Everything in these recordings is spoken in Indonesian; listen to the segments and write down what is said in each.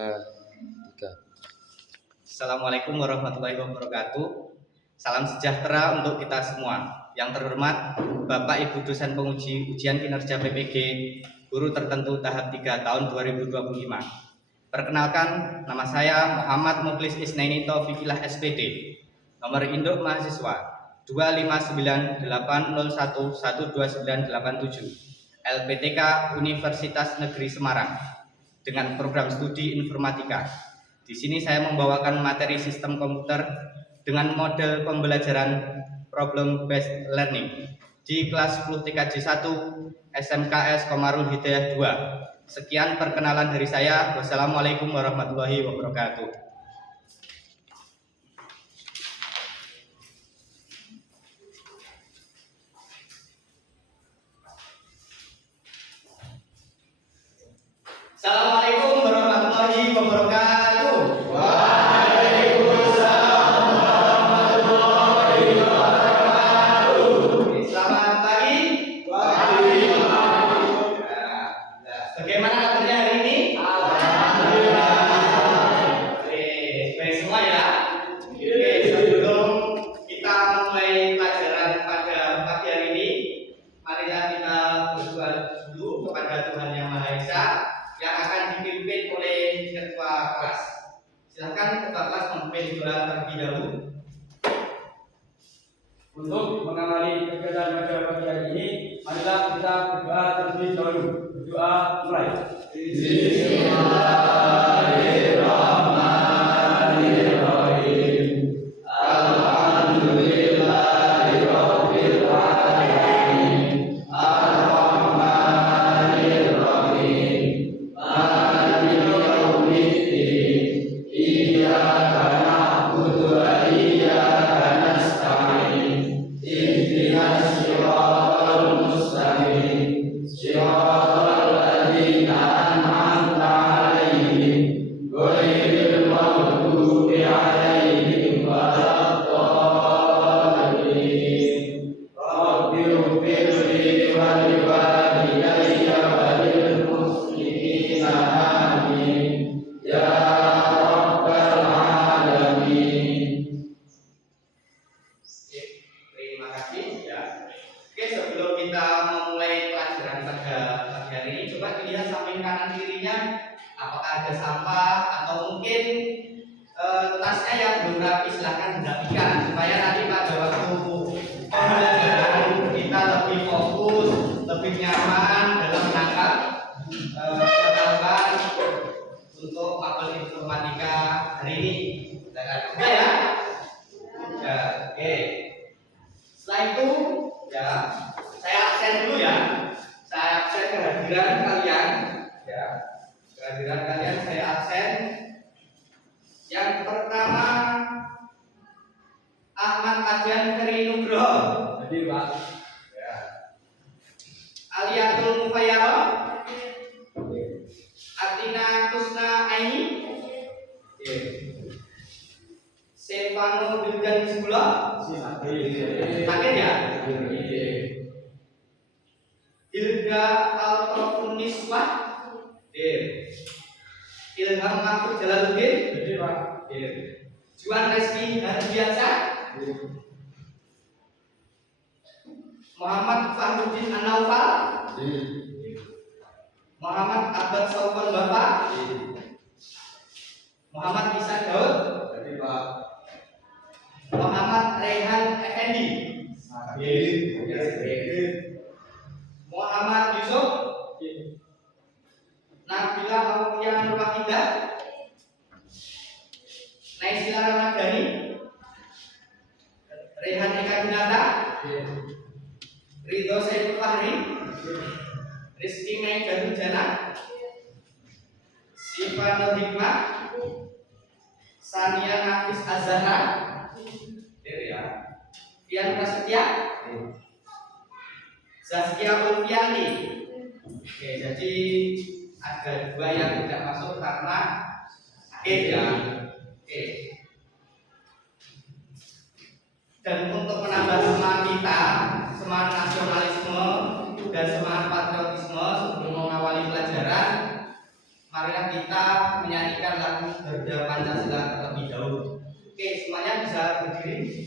Tiga. Assalamualaikum warahmatullahi wabarakatuh. Salam sejahtera untuk kita semua. Yang terhormat Bapak Ibu dosen penguji ujian kinerja PPG guru tertentu tahap 3 tahun 2025. Perkenalkan, nama saya Muhammad Mukhlis Isnaini Taufiqillah SPD. Nomor induk mahasiswa 25980112987. LPTK Universitas Negeri Semarang dengan program studi informatika. Di sini saya membawakan materi sistem komputer dengan model pembelajaran problem based learning di kelas 10 TKJ 1 SMKS Komarul Hidayah 2. Sekian perkenalan dari saya. Wassalamualaikum warahmatullahi wabarakatuh. Assalamualaikum warahmatullahi wabarakatuh. Waalaikumsalam warahmatullahi wabarakatuh. Selamat pagi. Pagi. Bagaimana kabarnya hari ini? Alhamdulillah. Oke, baik semua ya. Oke, sebelum kita mulai pelajaran pada pagi hari ini, marilah kita berdoa dulu kepada Tuhan Yang Maha Esa yang akan dipimpin oleh ketua kelas. Silakan ketua kelas memimpin doa terlebih dahulu. Untuk mengawali kegiatan pada pagi hari ini, marilah kita berdoa terlebih dahulu. Berdoa mulai. Bismillahirrahmanirrahim. Alhamdulillahirabbil alamin. Arrahmanirrahim. Maliki yaumiddin. Iyyaka na'budu wa iyyaka nasta'in. Ihdinas siratal mustaqim. Siratal ladzina an'amta 'alaihim ghairil maghdubi 'alaihim waladdallin. Rabbighfirli wa liwalidayya wa lil muslimina amin. Ya rabbal alamin. Oke, terima kasih ya. Oke, sebelum kita memulai pelajaran pada pagi hari ini, coba dilihat samping kanan kirinya apakah ada sampah atau mungkin tasnya yang belum rapi. Silahkan dirapikan supaya nanti pada waktu pembelajaran kita lebih fokus, lebih nyaman dalam menangkap pengetahuan untuk mapel informatika hari ini. Sudah ya? Ya, oke. Setelah itu, ya, saya absen dulu ya. Saya absen kehadiran kalian, ya. Kehadiran kalian saya absen. Yang pertama, Ahmad Adjan Ferry Nugroho. Jadi Pak, Ya. Aliatul Mufayyaro. Atina Kusna Aini. Stefano Wildan Hizbullah. Sakit ya? Hilda Altrofun Niswah. Ilham Mahfud Jalaluddin. jadi Pak, Juan Reski Hardiansa. Muhammad Fahruddin An-Naufal. Muhammad Abad Saufan Bapak. Muhammad Isa Daud. Muhammad Rehan Effendi. Muhammad Yusuf. Nabila Aulia Nur Wahidah. Naisila Ramadhani. Rehan Eka Dinata. Ridho Saiful Fahri. Rizky Mei Jana. Siva Nur Hikmah. Sania Nafis Azhara. Ya. Fian Prasetya. Zaskia Ulfiani. Oke, jadi ada dua yang tidak masuk karena ya. Oke. Dan untuk menambah semangat kita, semangat nasionalisme dan semangat patriotisme sebelum mengawali pelajaran, marilah kita menyanyikan menyanyikan lagu Garuda Pancasila terlebih dahulu. Oke, semuanya bisa berdiri.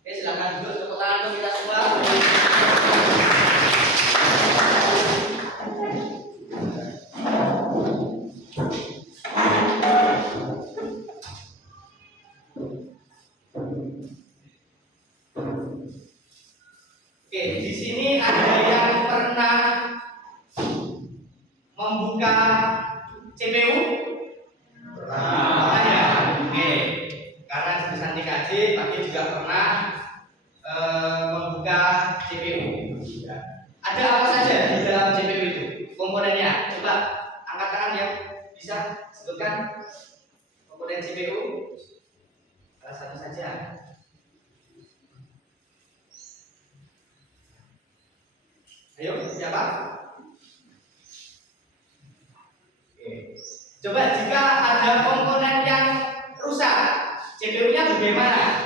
Oke, silakan duduk, tepuk tangan untuk kita semua. Oke, di sini ada yang pernah membuka CPU? Pernah ya? Oke, karena jurusan TKJ, tapi juga pernah membuka CPU. Ya. Ada apa saja di dalam CPU itu? Komponennya? Coba angkat tangan yang bisa sebutkan komponen CPU. Salah satu saja. Ayo, siapa? Oke. Coba jika ada komponen yang rusak, CPU-nya bagaimana?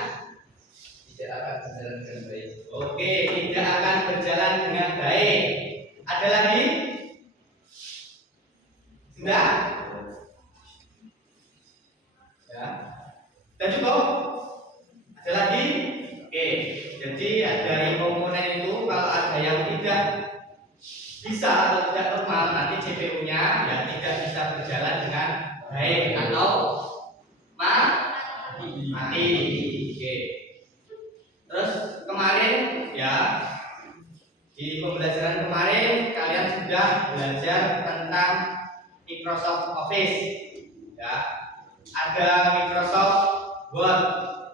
Tidak akan berjalan dengan baik. Oke, tidak akan berjalan dengan baik. Ada lagi? Sudah? Ya. Dan cukup? Ada lagi? Oke, jadi dari komponen itu kalau ada yang tidak bisa atau tidak normal, nanti CPU-nya ya tidak bisa berjalan dengan baik atau mati. Oke. Terus kemarin ya di pembelajaran kemarin kalian sudah belajar tentang Microsoft Office. Ya. Ada Microsoft Word.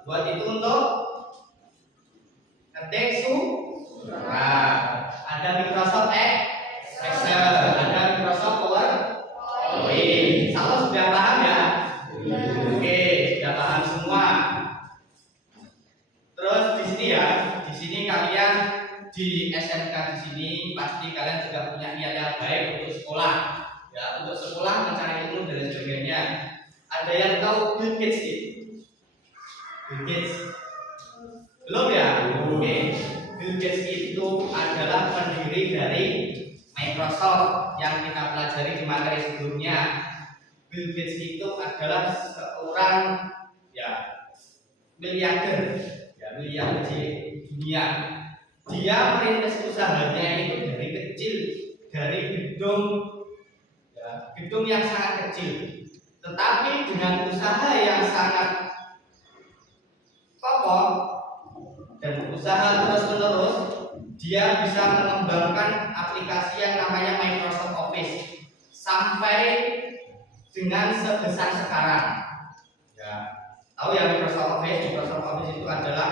Word itu untuk ngetik surat. Ada Microsoft Excel, ada Microsoft PowerPoint. Salah sudah paham ya? Oke, sudah paham semua. Terus di sini ya, di sini kalian di SMK di sini pasti kalian juga punya niat yang baik untuk sekolah. Ya, untuk sekolah mencari ilmu dan sebagainya. Ada yang tahu Bill Gates? Bill Gates belum ya? Oke. Bill Gates itu adalah pendiri dari Microsoft yang kita pelajari di materi sebelumnya. Bill Gates itu adalah seorang ya miliarder, ya miliarder di dunia. Dia merintis usahanya itu dari kecil, dari gedung yang sangat kecil. Tetapi dengan usaha yang sangat kokoh dan usaha terus-menerus, dia bisa mengembangkan aplikasi yang namanya Microsoft Office sampai dengan sebesar sekarang. Ya, tahu ya Microsoft Office? Microsoft Office itu adalah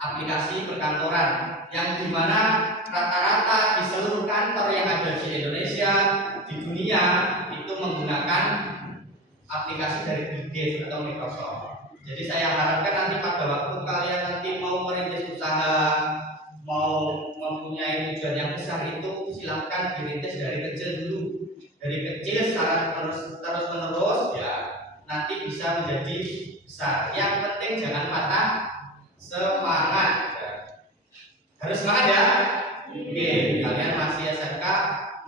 aplikasi perkantoran yang dimana rata-rata di seluruh kantor yang ada di Indonesia, di dunia itu menggunakan aplikasi dari Bill Gates atau Microsoft. Jadi saya harapkan nanti pada waktu kalian nanti mau merintis usaha, mau mempunyai tujuan yang besar itu silahkan dirintis dari kecil dulu. Dari kecil secara terus menerus ya nanti bisa menjadi besar. Yang penting jangan patah semangat. Harus semangat ya. Oke, kalian masih SMK,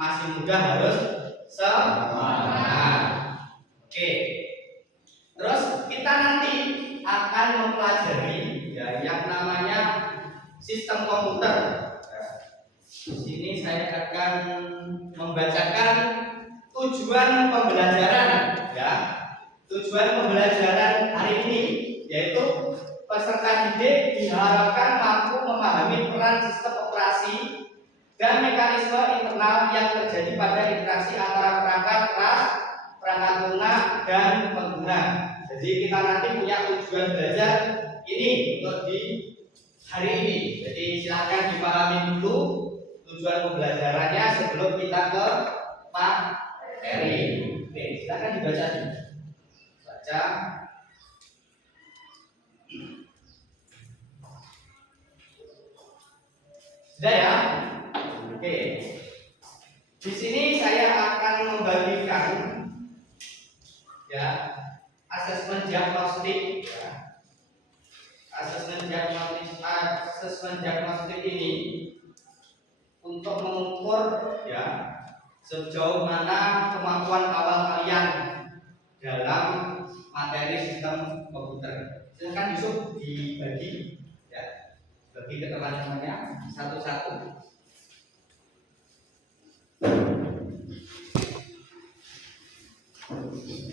masih muda harus semangat. Oke. Terus kita nanti akan mempelajari ya yang namanya sistem komputer. Di sini saya akan membacakan tujuan pembelajaran ya. Tujuan pembelajaran hari ini yaitu peserta didik diharapkan mampu memahami peran sistem operasi dan mekanisme internal yang terjadi pada interaksi antara perangkat keras, perangkat lunak, dan pengguna. Jadi kita nanti punya tujuan belajar ini untuk di hari ini. Jadi silahkan dipahami dulu tujuan pembelajarannya sebelum kita ke materi. Oke, silahkan dibaca dulu. Baca. Sudah ya? Oke. Di sini saya akan membagikan ya asesmen diagnostik ya. Asesmen diagnostik ini untuk mengukur ya sejauh mana kemampuan awal kalian dalam materi sistem komputer. Silakan Yusuf dibagi ya, bagi ke teman-temannya satu-satu.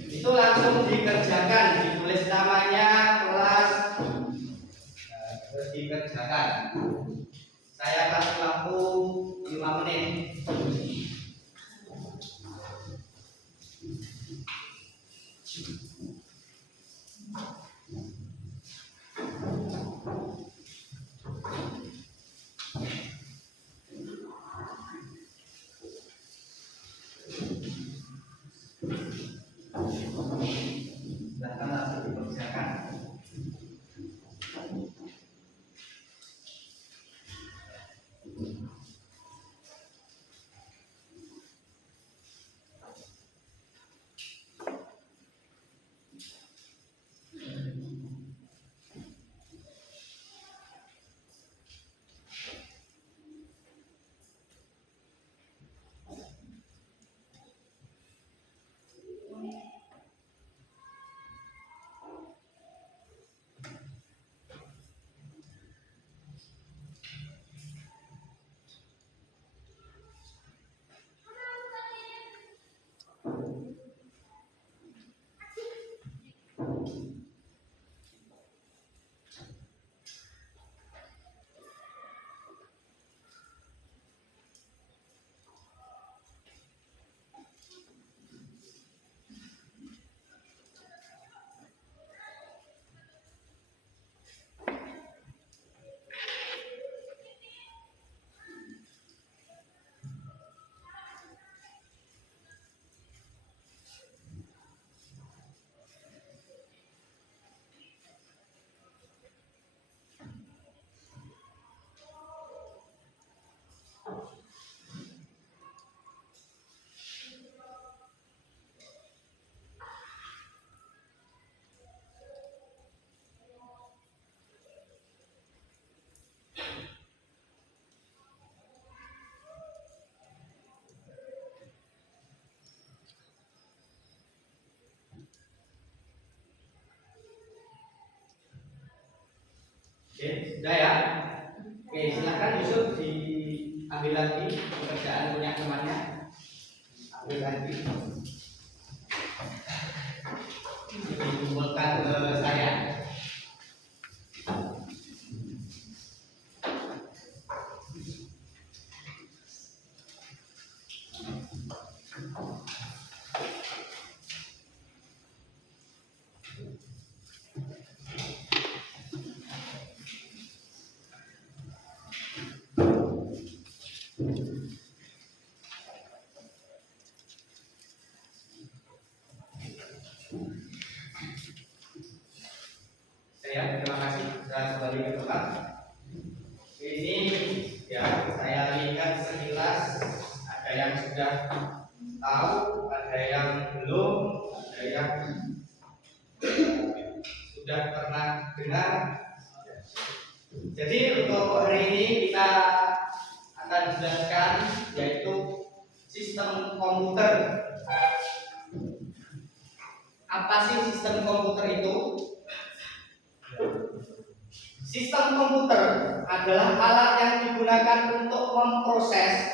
Itu langsung dikerjakan, ditulis namanya kelas, terus dikerjakan. Saya kasih waktu 5 menit. Silahkan langsung dikerjakan. Oke, sudah ya. Oke, silakan Yusuf diambil lagi pekerjaan punya temannya. Ambil lagi. Dikumpulkan ke saya. kasih sudah kembali ke tempat. Ini ya saya lihat sekilas, ada yang sudah tahu, ada yang belum, ada yang sudah pernah dengar. Jadi untuk hari ini kita akan jelaskan yaitu sistem komputer. Apa sih sistem komputer itu? Sistem komputer adalah alat yang digunakan untuk memproses,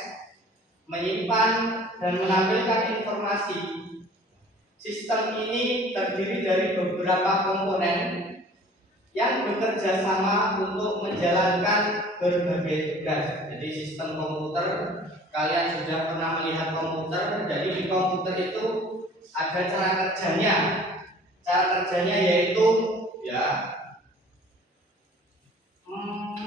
menyimpan, dan menampilkan informasi. Sistem ini terdiri dari beberapa komponen yang bekerja sama untuk menjalankan berbagai tugas. Jadi sistem komputer, kalian sudah pernah melihat komputer. Jadi di komputer itu ada cara kerjanya. Cara kerjanya yaitu ya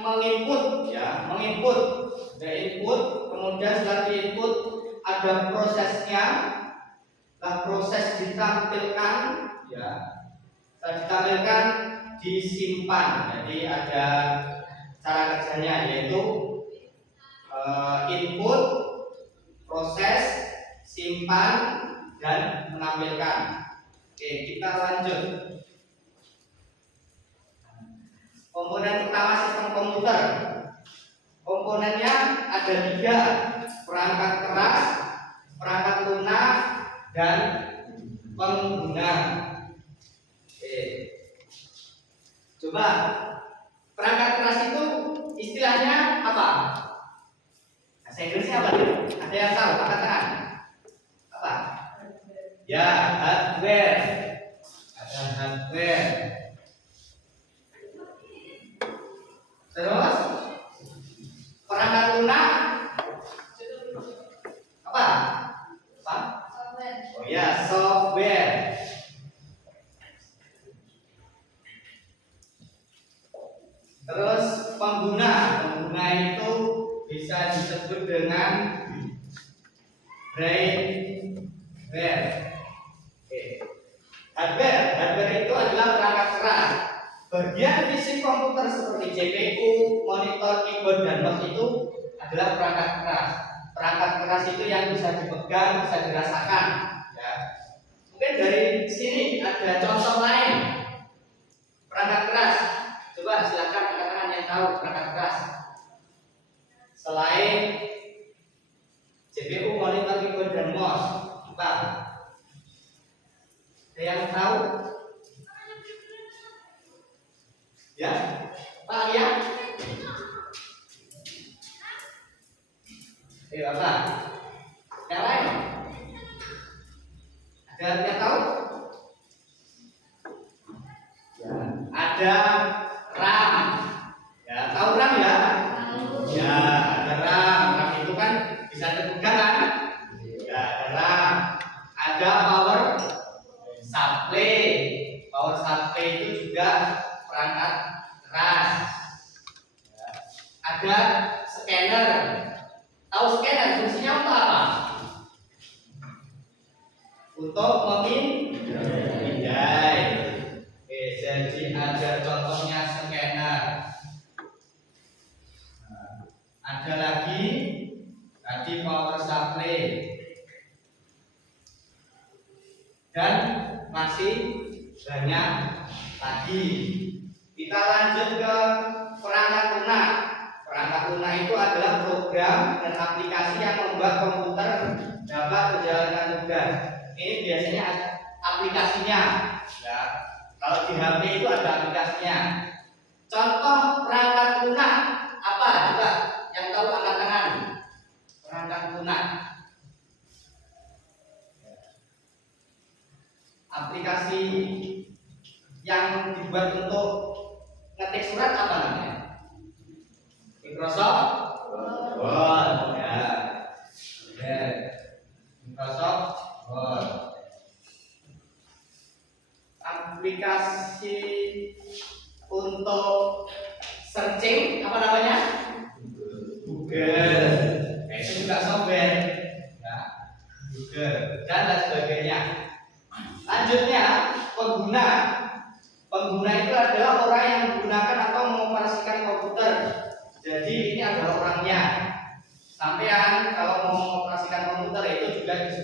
menginput, ada input, kemudian setelah diinput ada prosesnya, proses ditampilkan, ya, ditampilkan disimpan. Jadi ada cara kerjanya yaitu input, proses, simpan, dan menampilkan. Oke, kita lanjut. Komponen utama sistem komputer. Komponennya ada 3: perangkat keras, perangkat lunak, dan pengguna. Oke. Coba perangkat keras itu istilahnya apa? Bahasa Inggrisnya apa? Ada yang tahu? Angkat tangan. Apa? Ya, hardware. Ada hardware. Terus perangkat lunak apa? Oh ya, software. Terus pengguna itu bisa disebut dengan brainware. Oke. Hardware itu adalah perangkat keras. Bagian fisik komputer seperti CPU, monitor, keyboard, dan mouse itu adalah perangkat keras. Perangkat keras itu yang bisa dipegang, bisa dirasakan. Ya. Mungkin dari sini ada contoh lain perangkat keras. Coba silakan angkat tangan yang tahu perangkat keras. Selain CPU, monitor, keyboard, dan mouse, apa? Ada yang tahu? Ya, Pak ya. Apa? Yang lain? Ada yang tahu? Ya, ada RAM. Ya, tahu RAM ya? Ya, ada RAM. RAM itu kan bisa dipegang kan? Ya, ada RAM. Ada power supply. Power supply itu juga perangkat keras. Ya. Ada scanner. Tahu scanner fungsinya untuk apa? Untuk memindai. Oke, jadi ada contohnya scanner. Nah, ada lagi tadi power supply. Dan masih banyak lagi. Kita lanjut ke perangkat lunak. Perangkat lunak itu adalah program dan aplikasi yang membuat komputer dapat menjalankan tugas. Ini biasanya aplikasinya. Ya. Kalau di HP itu ada aplikasinya. Contoh perangkat lunak apa? Coba yang tahu angkat tangan. Perangkat lunak. Aplikasi yang dibuat untuk ngetik surat apa namanya? Microsoft Word. Ya. Microsoft Word. Aplikasi untuk searching apa namanya? Google. Itu juga software. Ya. Google dan lain sebagainya. Lanjutnya pengguna. Pengguna itu adalah orang yang menggunakan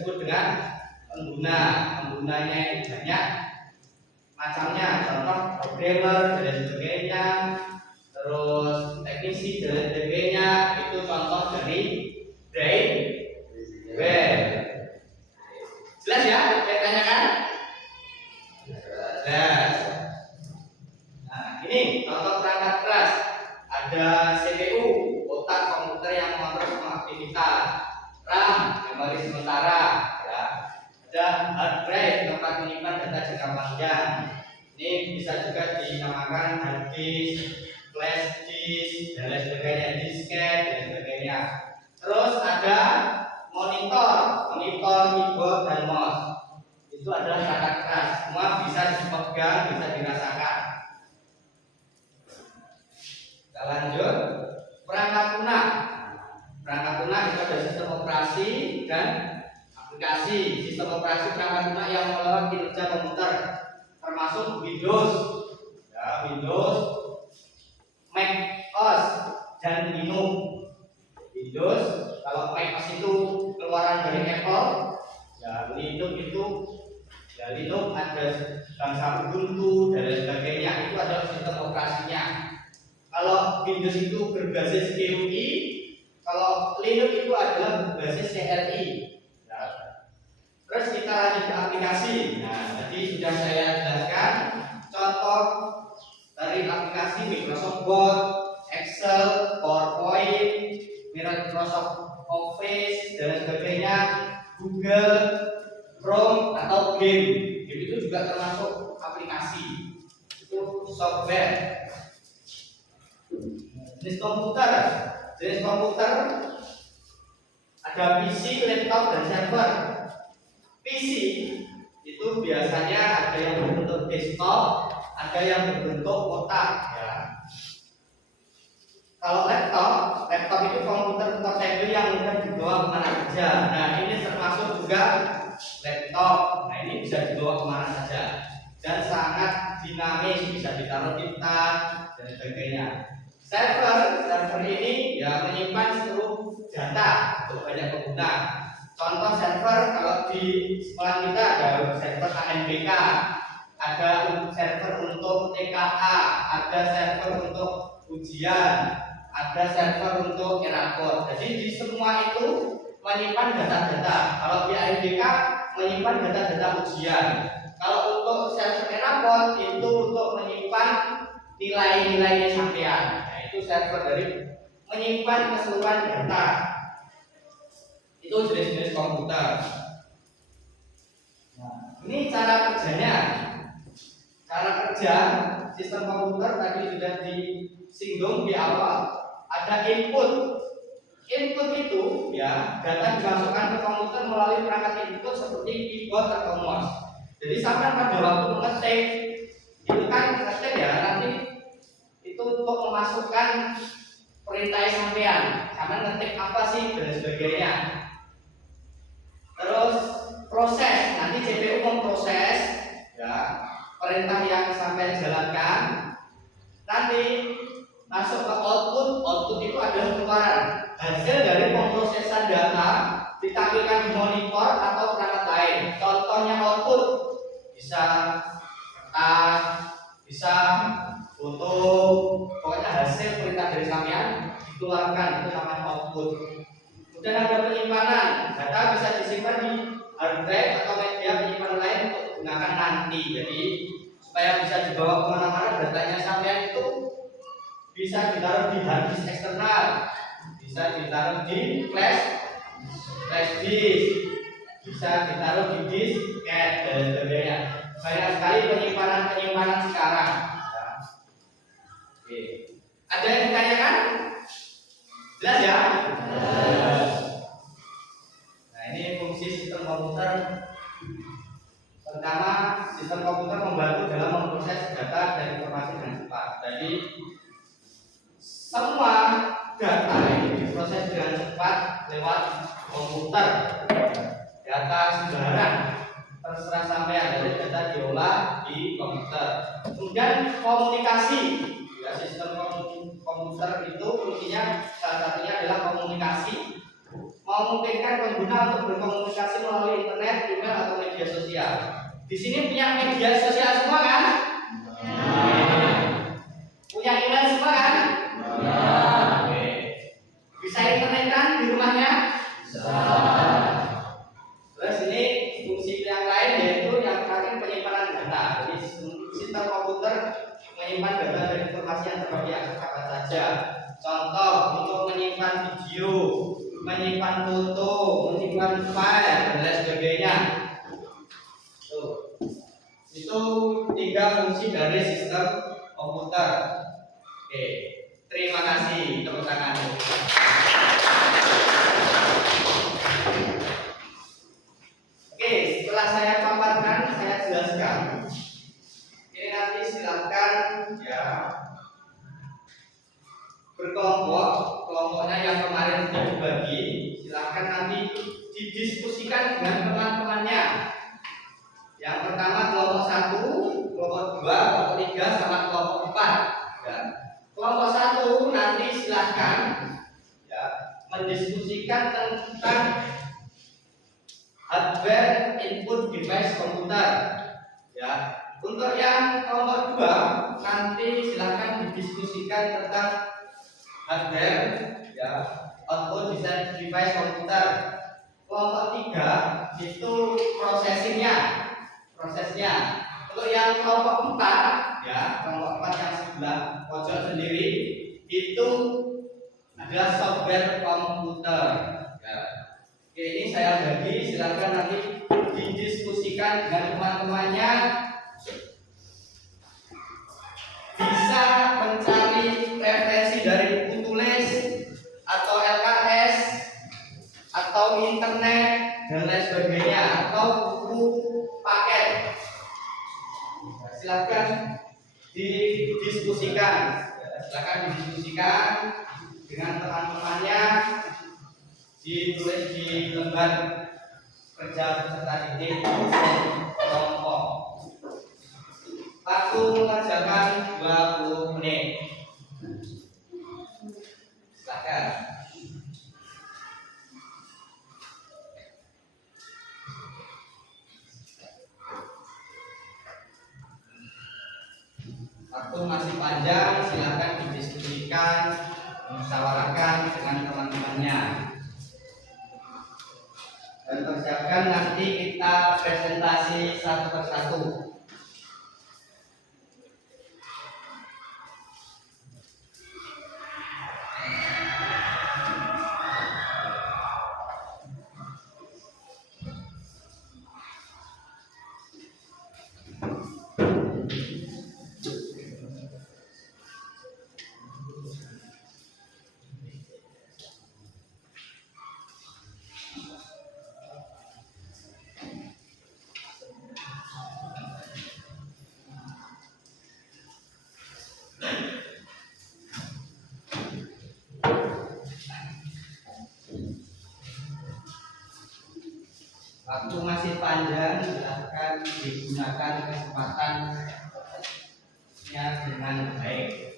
disebut dengan pengguna. Penggunanya itu banyak macamnya, contoh programmer dan lain sebagainya, terus teknisi dan lain sebagainya. Itu contoh dari driver. Jelas ya kaitannya kan? Jelas. Nah, ini contoh perangkat keras. Ada CPU, otak komputer yang mengontrol semua aktivitas. RAM, memori sementara, ya. Ada hard drive, tempat menyimpan data jangka panjang. Ini bisa juga dinamakan hard disk, flash disk, dan lain sebagainya, disket dan sebagainya. Terus ada monitor, keyboard dan mouse. Itu adalah perangkat keras. Semua bisa dipegang, bisa dirasakan. Kita lanjut. Perangkat lunak. Perangkat lunak itu ada sistem operasi dan aplikasi. Sistem operasi perangkat lunak yang melakukan kinerja komputer, termasuk Windows, ya, Windows, Mac OS dan Linux. Windows, kalau Mac OS itu keluaran dari Apple, ya Linux itu, ya Linux ada bangsa Ubuntu dan lain sebagainya. Itu adalah sistem operasinya. Kalau Windows itu berbasis GUI, kalau Linux itu adalah berbasis CLI. Ya. Terus kita lanjut ke aplikasi. Nah, tadi sudah saya jelaskan contoh dari aplikasi Microsoft Word, Excel, PowerPoint, Microsoft Office dan lain sebagainya, Google, Chrome atau game. Game itu juga termasuk aplikasi. Itu software. Jenis komputer ada PC, laptop dan server. PC itu biasanya ada yang berbentuk desktop, ada yang berbentuk kotak, ya. Kalau laptop itu komputer portable yang mudah dibawa kemana saja. Nah, ini termasuk juga laptop. Nah, ini bisa dibawa kemana saja dan sangat dinamis, bisa ditaruh di tas dan sebagainya. Server ini ya menyimpan seluruh data untuk banyak pengguna. Contoh server kalau di sekolah kita ada server ANBK, ada server untuk TKA, ada server untuk ujian, ada server untuk Eraport. Jadi di semua itu menyimpan data-data. Kalau di ANBK menyimpan data-data ujian. Kalau untuk server Eraport itu untuk menyimpan nilai-nilainya sampean. Itu server dari menyimpan keseluruhan data. Itu jenis-jenis komputer. Nah, ini cara kerjanya. Cara kerja sistem komputer tadi sudah disinggung di awal. Ada input. Input itu ya data dimasukkan ke komputer melalui perangkat input seperti keyboard atau mouse. Jadi sampai pada waktu mengetik itu kan ngetik ya nanti itu untuk memasukkan perintah sampean, sama ngetik apa sih dan sebagainya. Terus proses, nanti CPU memproses ya perintah yang sampean jalankan, nanti masuk ke output itu adalah keluaran hasil dari pemrosesan data ditampilkan di monitor atau perangkat lain. Contohnya output bisa kertas, bisa foto, pokoknya hasil perintah dari sampean dikeluarkan, itu namanya output. Kemudian ada penyimpanan, data bisa disimpan di hard drive atau media penyimpanan lain untuk digunakan nanti. Jadi supaya bisa dibawa kemana-mana datanya sampean itu bisa ditaruh di hard disk eksternal, bisa ditaruh di flash disk, bisa ditaruh di disket dan sebagainya. Banyak sekali penyimpanan sekarang. Oke. Ada yang ditanyakan? Jelas ya? Jelas. Nah, ini fungsi sistem komputer. Pertama, sistem komputer membantu dalam memproses data dan informasi dengan cepat. Jadi semua data ini diproses dengan cepat lewat komputer. Data sembarang terserah sampean, dari data diolah di komputer. Kemudian komunikasi. Ya, sistem komputer itu fungsinya salah satunya adalah komunikasi, memungkinkan pengguna untuk berkomunikasi melalui internet, email atau media sosial. Di sini punya media sosial semua kan? Punya email semua kan? Oke. Bisa internetan di rumahnya? Terus ini fungsi yang lain yaitu yang terakhir penyimpanan data. Jadi sistem komputer menyimpan data dan informasi yang tersedia apa saja. Contoh untuk menyimpan video, menyimpan foto, menyimpan file dan lain sebagainya. Tuh. Itu 3 fungsi dari sistem komputer. Oke, terima kasih tepuk tangan. Oke, setelah saya paparkan, saya jelaskan. Ini nanti silakan ya berkelompok, kelompoknya yang kemarin sudah dibagi, silakan nanti didiskusikan dengan teman-temannya. Yang pertama kelompok 1, kelompok 2, kelompok 3, sama kelompok 4. Ya. Kelompok 1 nanti silakan ya mendiskusikan tentang hardware input device komputer. Ya. Untuk yang kelompok 2 nanti silakan didiskusikan tentang hardware ya output device komputer. Kelompok 3 itu prosesnya. Untuk yang kelompok 4 ya, kelompok 4 yang sebelah pojok sendiri itu adalah software komputer. Ya. Oke, ini saya bagi, silakan nanti didiskusikan dengan teman-temannya. Bisa mencari referensi dari buku tulis atau LKS atau internet dan lain sebagainya atau buku paket. Silakan didiskusikan. Dengan teman-temannya, ditulis di lembar kerja peserta didik kelompok. Waktu mengerjakan 20 menit. Silakan. Waktu masih panjang, silakan didiskusikan, musyawarahkan dengan teman-temannya. Dan persiapkan nanti kita presentasi satu persatu. Waktu masih panjang, silakan digunakan kesempatannya dengan baik.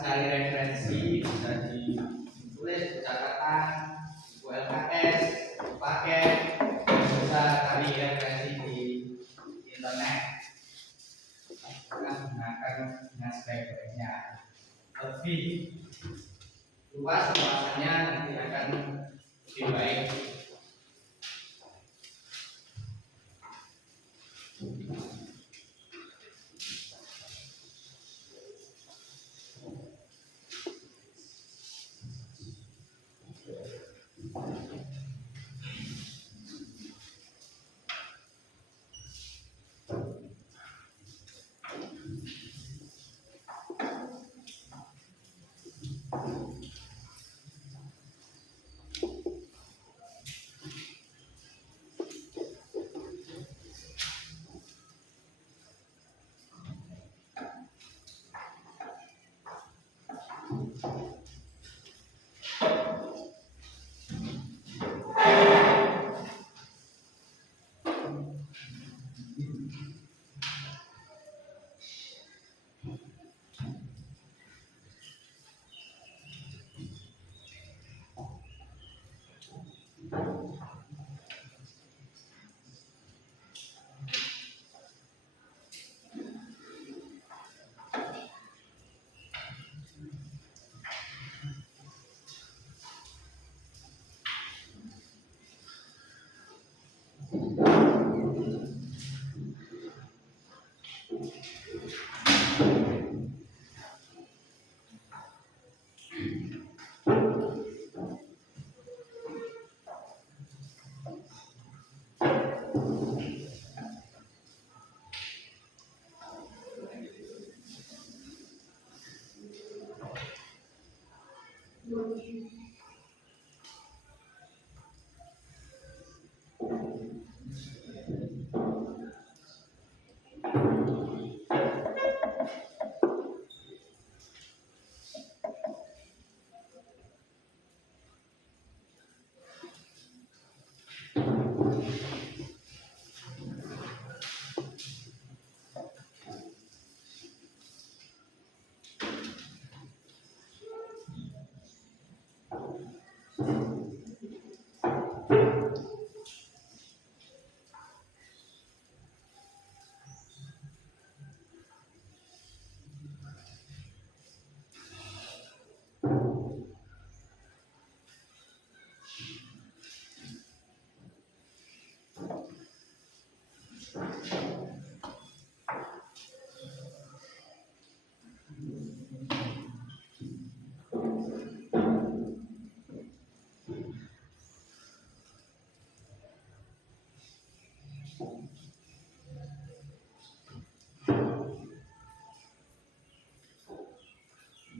mencari referensi bisa ditulis di catatan, buku LKS, buku paket, bisa cari referensi di internet. Kita gunakan dengan sebaik-baiknya. Lebih luas wawasannya nanti akan lebih baik.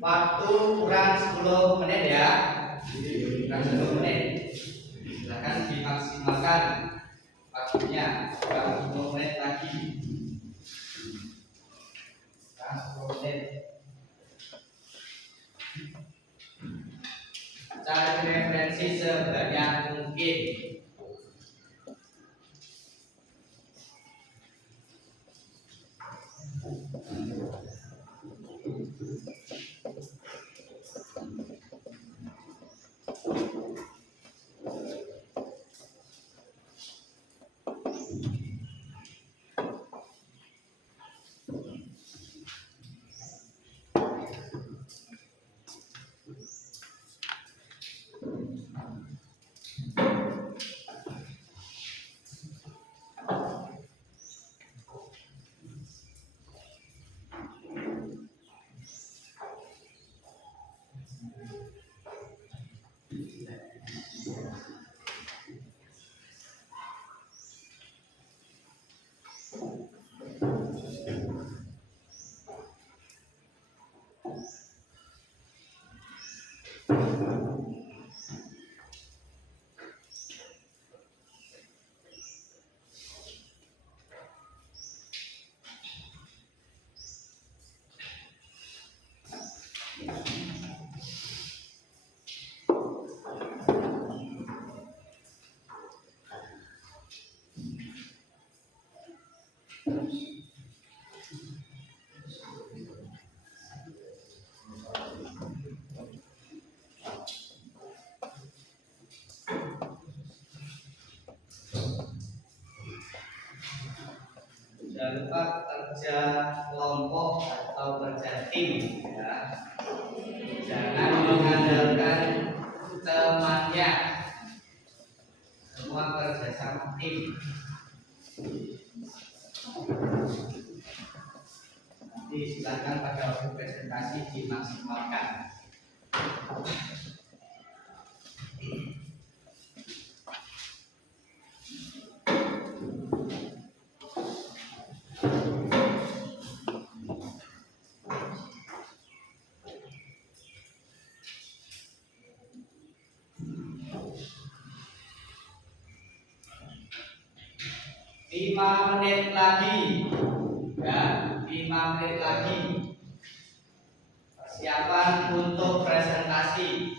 Waktu kurang 10 menit ya. Kurang 10 menit. Silakan dimaksimalkan waktunya. Kurang 10 menit lagi. Kurang 10 menit. Cari referensi sebanyak mungkin. Jangan lupa kerja kelompok atau kerja tim ya. Jangan mengandalkan temannya. Semua kerja sama tim. Nanti silakan pada waktu presentasi dimaksimalkan. Lima menit lagi, ya, 5 menit lagi. Persiapan untuk presentasi.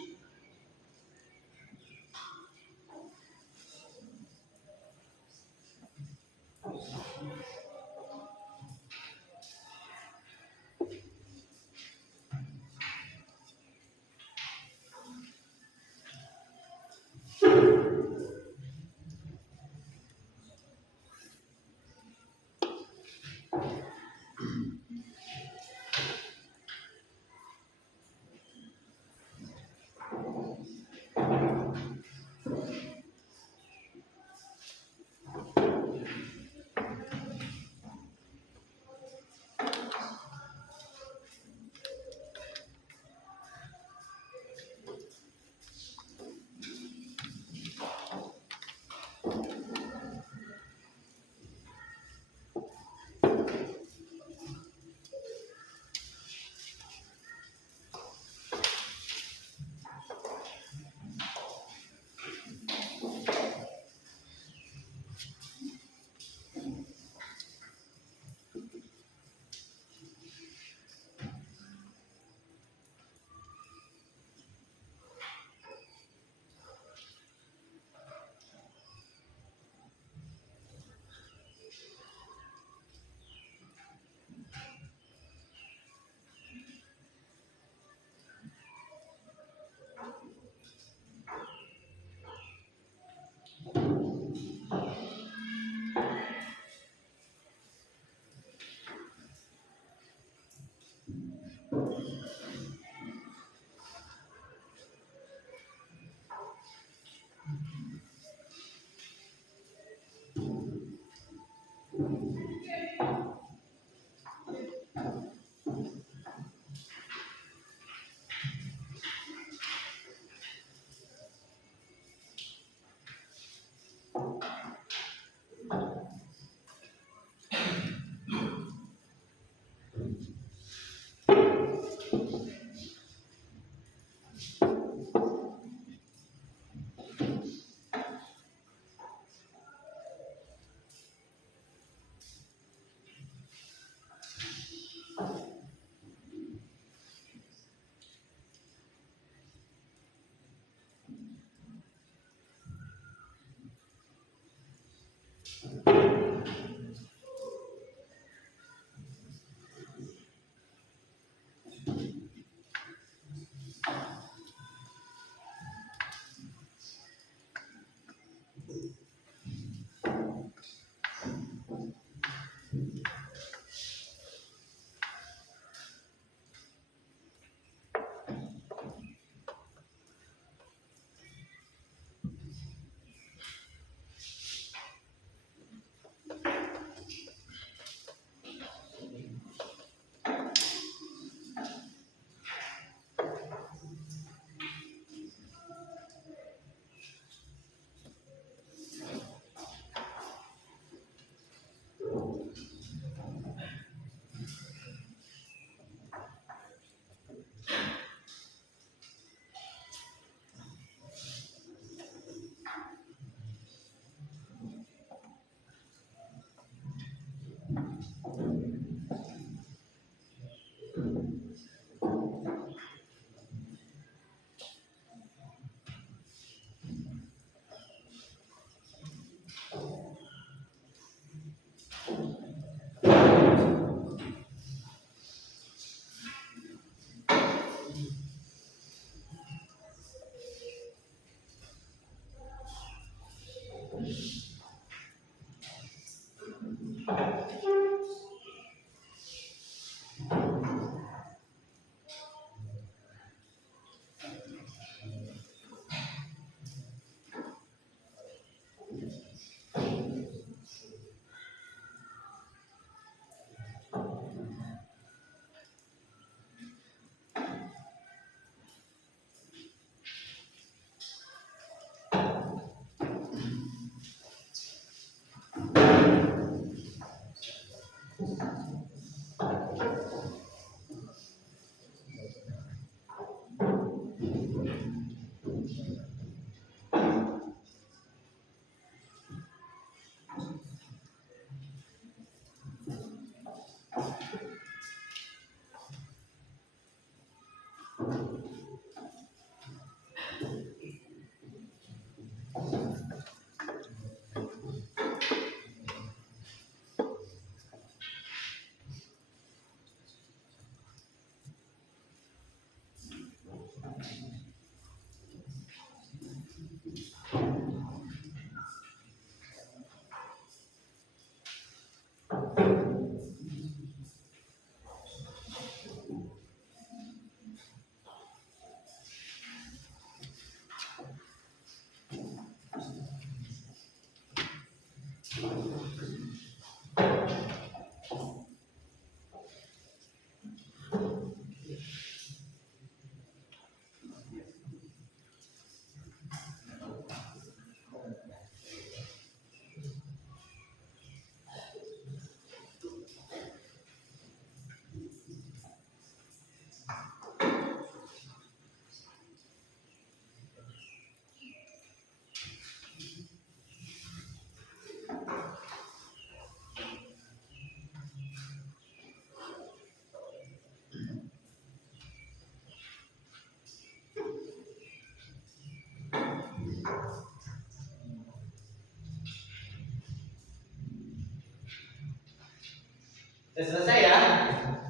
Sudah selesai ya?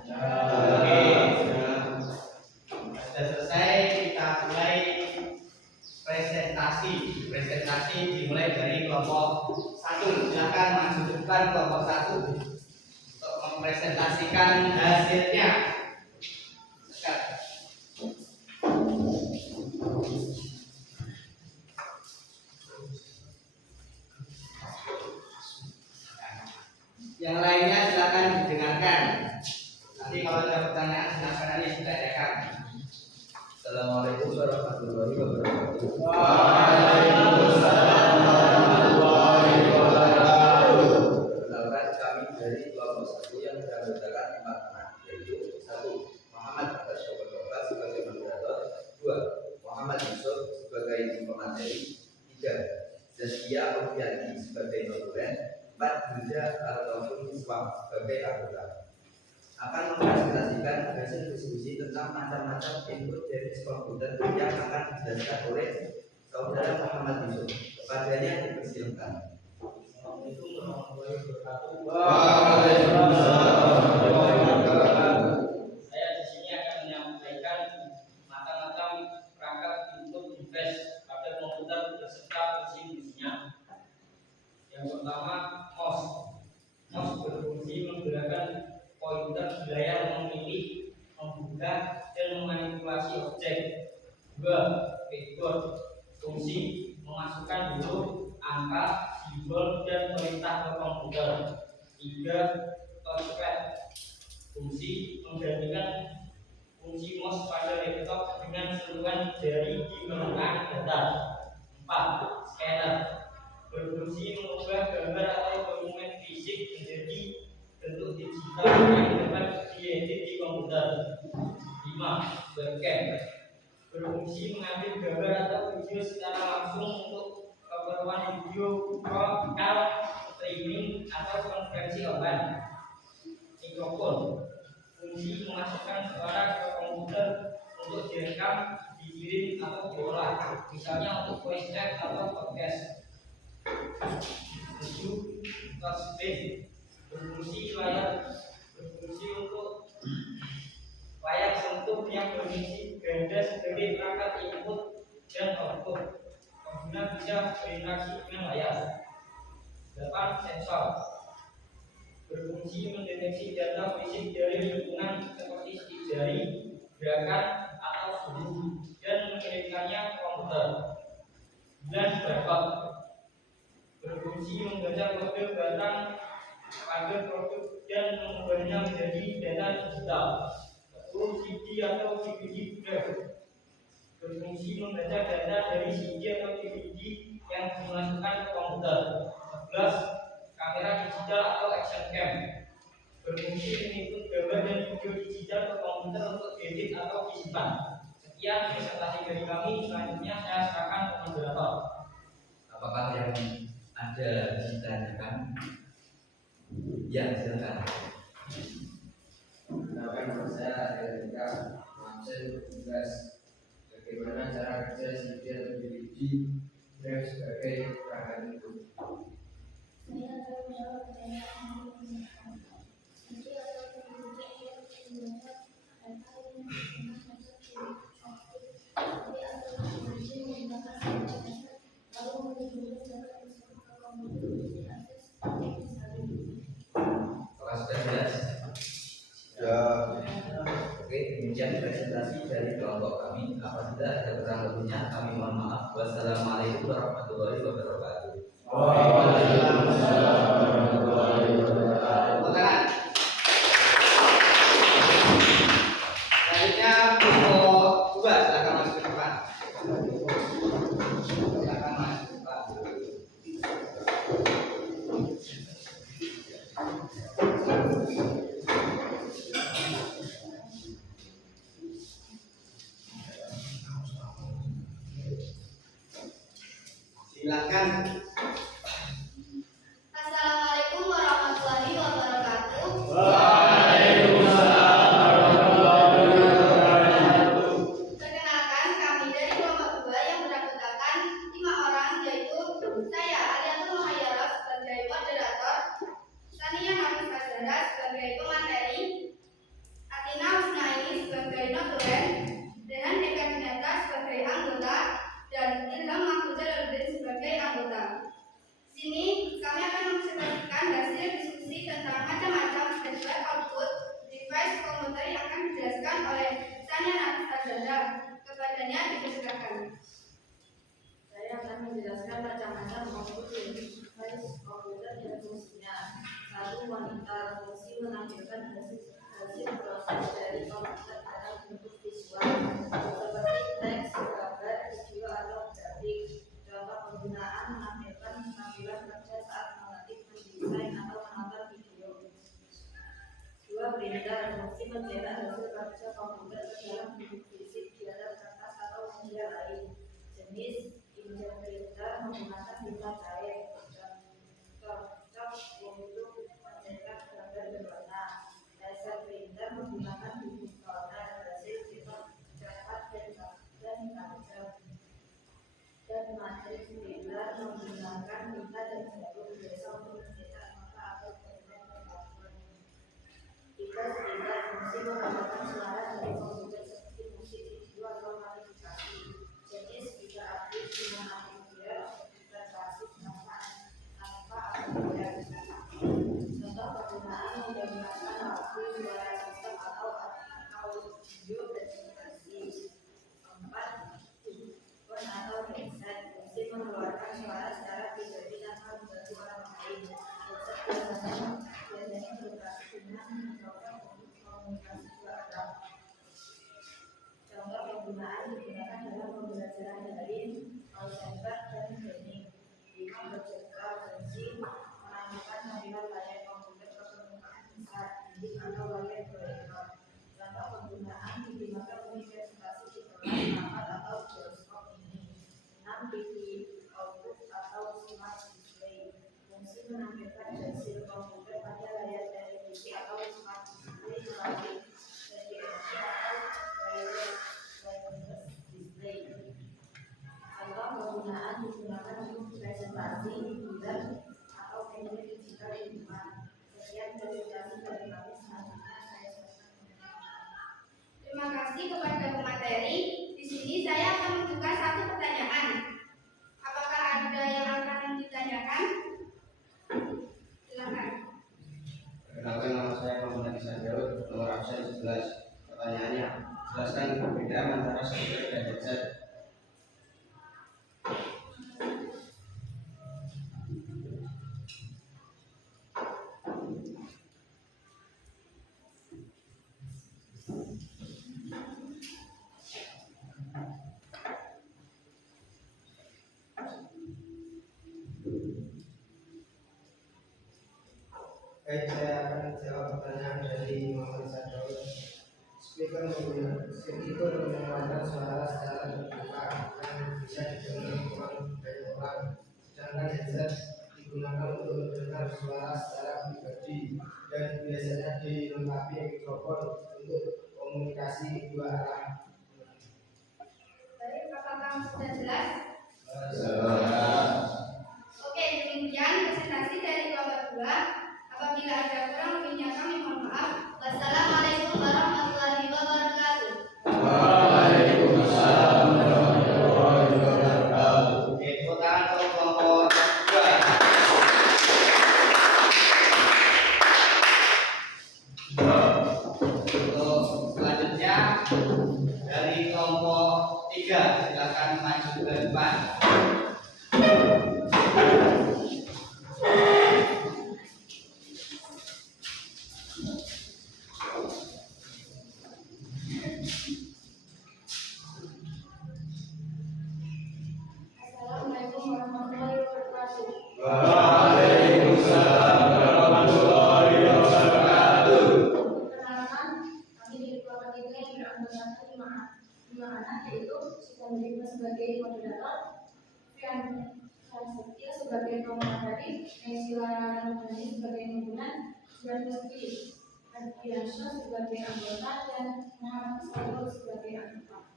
Oke. Sudah selesai, kita mulai presentasi. Presentasi dimulai dari kelompok 1. Silakan maju ke depan kelompok 1 untuk mempresentasikan hasilnya. Yang lainnya silakan didengarkan. Nanti kalau ada pertanyaan silakan nanti ditanyakan. Assalamualaikum warahmatullahi wabarakatuh. Waalaikumsalam warahmatullahi wabarakatuh. Perkenalkan, kami dari kelompok 1 yang beranggotakan 4 anak, yaitu 1. Muhammad Atasyabakoba sebagai moderator, 2. Muhammad Yusuf sebagai pemateri, 3. Zaskia Oviadi sebagai konsulen, 4. Bunda ataupun Iswam sebagai anggota. Akan mempresentasikan hasil diskusi tentang macam-macam input dari komputer yang akan dijelaskan oleh saudara Muhammad Yusuf. Kepadanya dipersilakan. Assalamualaikum warahmatullahi wabarakatuh. Waalaikumsalam warahmatullahi wabarakatuh. Saya di sini akan menyampaikan macam-macam perangkat input device pada komputer beserta fungsi-fungsinya. Yang pertama, mouse. Mouse berfungsi menggerakkan pointer di layar memilih, membuka, dan memanipulasi objek. 2. Keyboard. Fungsi memasukkan huruf, angka, simbol, dan perintah ke komputer. 3. Touchpad. Fungsi menggantikan fungsi mouse pada laptop dengan sentuhan jari di permukaan datar. 4. Scanner. Berfungsi mengubah gambar atau dokumen fisik menjadi bentuk digital yang dapat diedit di komputer. 5. Webcam. Berfungsi mengambil gambar atau video secara langsung untuk keperluan video call, streaming, atau konferensi online. Mikrofon. Fungsi memasukkan suara ke komputer untuk direkam, dikirim, atau diolah, misalnya untuk voice chat atau podcast. 7. Touchscreen. Berfungsi untuk layar sentuh yang berisi ganda sebagai perangkat input dan output. Pengguna bisa berinteraksi dengan layar. 8. Sensor. Berfungsi mendeteksi data fisik dari lingkungan seperti sidik jari, gerakan, atau suhu, dan mengirimkannya ke komputer. 9. Barcode. Berfungsi membaca kode barang pada produk dan mengubahnya menjadi data digital. 10. CD atau DVD drive. Berfungsi membaca data dari CD atau DVD yang dimasukkan ke komputer. 11. Kamera digital atau action cam. Berfungsi menginput gambar dan video digital ke komputer untuk diedit atau disimpan. Sekian presentasi dari kami. Selanjutnya saya serahkan ke moderator. Apakah yang ada ditanyakan? Ya, silakan. Kenalkan nama saya Erika Mamsen, tugas bagaimana cara kerja CD atau DVD drive sebagai perangkat input. Saya akan menjawab pertanyaan ini. CD atau DVD yang membaca data yang digunakan untuk CD atau DVD menggunakan data lalu mengirimkan data tersebut ke komputer untuk diakses oleh misalnya. Apakah sudah jelas? Ya. Oke, demikian presentasi dari kelompok kami. Apabila ada kurang lebihnya, kami mohon maaf. Wassalamualaikum warahmatullahi wabarakatuh. Waalaikumsalam berdasarkan macam-macam komputer dan fungsinya. Satu, monitor fungsi menampilkan hasil proses dari komputer dalam bentuk visual seperti teks, gambar, video atau grafik. Contoh penggunaan menampilkan tampilan kerja saat mengetik, mendesain atau menonton video. Dua, printer fungsi mencetak hasil kerja komputer ke dalam bentuk fisik di atas kertas atau media lain. Jenis inkjet printer menggunakan tinta cair. Cocok untuk mencetak gambar berwarna. Laser printer menggunakan bibit toner, hasil cetak cepat dan tajam. Dan matrix printer menggunakan tinta dan jarum biasa untuk mencetak nota atau dokumen tertentu. Tiga, printer fungsi menggunakan suara dari komputer seperti musik, video atau notifikasi. Jenis bisa aktif dengan amplifier, bisa pasif tanpa amplifier. Contoh penggunaan menggunakan lampu, suara sistem atau audio presentasi. Empat, phone atau headset fungsi mengeluarkan suara secara pribadi tanpa membantu orang lain. Headset biasanya beroperasi dengan mikrofon untuk komunikasi dua arah. Contoh penggunaan digunakan dalam pembelajaran daring, call center, dan training. 5, projector fungsi menampilkan tampilan layar komputer ke permukaan besar, dinding atau layar proyektor. Contoh penggunaan digunakan universitas di kelas, rapat atau bioskop ini. 6, TV output atau smart display fungsi menampilkan hasil komputer pada layar televisi atau smart display melalui HDMI atau wireless display. Contoh penggunaan digunakan untuk presentasi, hiburan, atau media digital di rumah. Sekian presentasi dari kami. Selanjutnya saya serahkan kepada. Terima kasih kepada pemateri. Di sini saya akan mengajukan satu pertanyaan. Apakah ada yang akan ditanyakan? Silakan. Perkenalkan, nama saya Muhammad Ihsan Daud, nomor absen 11. Pertanyaannya, jelaskan perbedaan antara speaker dan headset. Baik, saya akan jawab pertanyaan dari Muhammad Ihsan Daud. Speaker mengeluarkan suara secara terbuka dan bisa didengar banyak orang, sedangkan headset digunakan untuk mendengar suara secara pribadi dan biasanya dilengkapi mikrofon untuk komunikasi dua arah. Baik, apakah sudah jelas? Jelas. Oke, demikian presentasi dari kelompok 2. Apabila ada kurang lebihnya kami mohon maaf. Wassalamualaikum warahmatullahi wabarakatuh. Waalaikumsalam warahmatullahi wabarakatuh. Oke, tepuk tangan untuk kelompok 2. Untuk selanjutnya dari kelompok 3, silakan maju ke depan. Assalamualaikum warahmatullahi wabarakatuh. Waalaikumsalam warahmatullahi wabarakatuh. Perkenalkan, kami di kelompok 3 yang beranggotakan 5 anak, yaitu Susan Rima sebagai moderator, Fian Prasetya sebagai pemateri, Naysila Ramani sebagai himpunan, dan Lutfi Ardiansyah sebagai anggota, dan Muhammad Saiful sebagai anggota.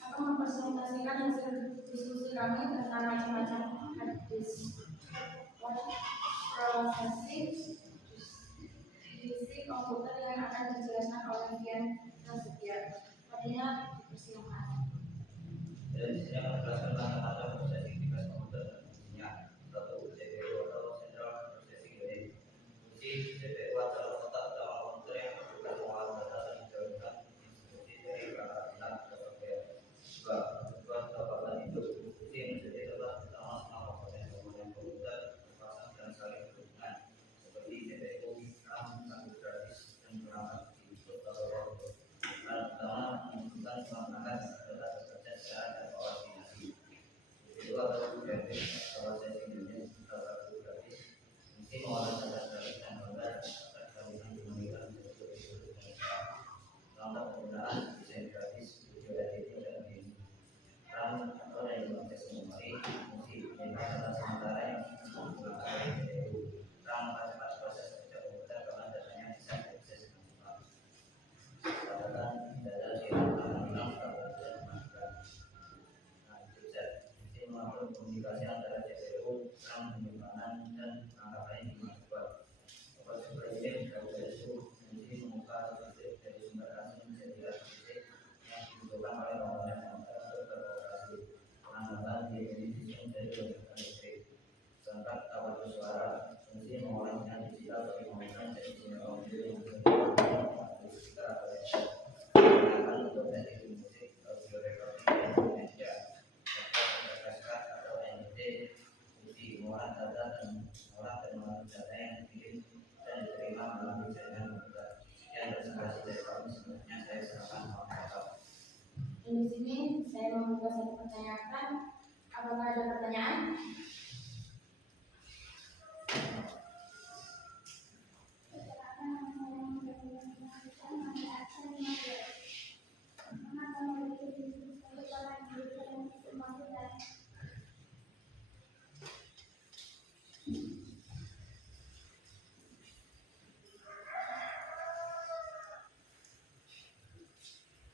Akan mempresentasikan hasil diskusi kami tentang macam-macam hadis prosesing fisik komputer yang akan dijelaskan oleh Fian Prasetya. Tadinya dipersilakan. Dan di sini akan menjelaskan macam-macam prosesing device komputer dan fungsinya. Satu, CPU atau Central Processing Unit. Fungsi CPU adalah otak utama komputer yang bertugas mengolah data dan menjalankan instruksi dari perangkat lunak ke software. Dua, kebutuhan kekuatan hidup. komunikasi antara CPO, bank, penyimpanan, dan perangkat lain dimanfaatkan. Bapak Superintenden KPSU fungsi membuka titik dari sumber asing menjadi titik yang dibutuhkan oleh bangunan sementara berkooperasi penanggapan di sistem dari pendidikan listrik. Serta tawar suara fungsi mengolah sinyal digital bagi pemainkan jadi sinyal audio yang sekitar menggunakan untuk teknik musik, audio recording, dan media. Serta atau NT fungsi mengolah data dan mengolah dan mengatur data yang dikirim dan diterima melalui jaringan komputer. Sekian presentasi dari kami, selanjutnya saya serahkan maaf. Di sini saya membuka satu pertanyaan. Apakah ada pertanyaan?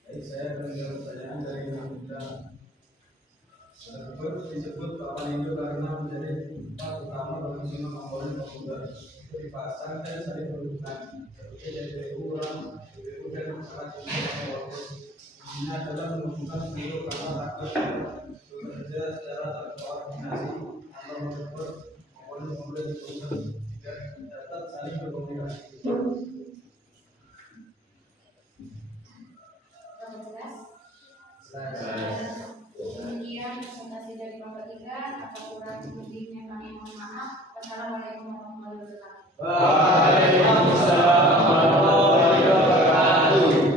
Baik, saya mendengar pertanyaan dari Namuda. Tersebut disebut bahwa itu karena menjadi tempat utama bagi semua komponen komputer itu dipasang dan saling berhubungan seperti CPU, RAM, CPU dan alat yang ini adalah menghubungkan seluruh perangkat hardware bekerja secara terkoordinasi atau membuat komponen-komponen komputer tidak dapat saling berkomunikasi. Demikian presentasi dari kelompok 3. Apa kurang lebihnya kami mohon maaf. Wassalamualaikum warahmatullahi wabarakatuh. Waalaikumsalam warahmatullahi wabarakatuh.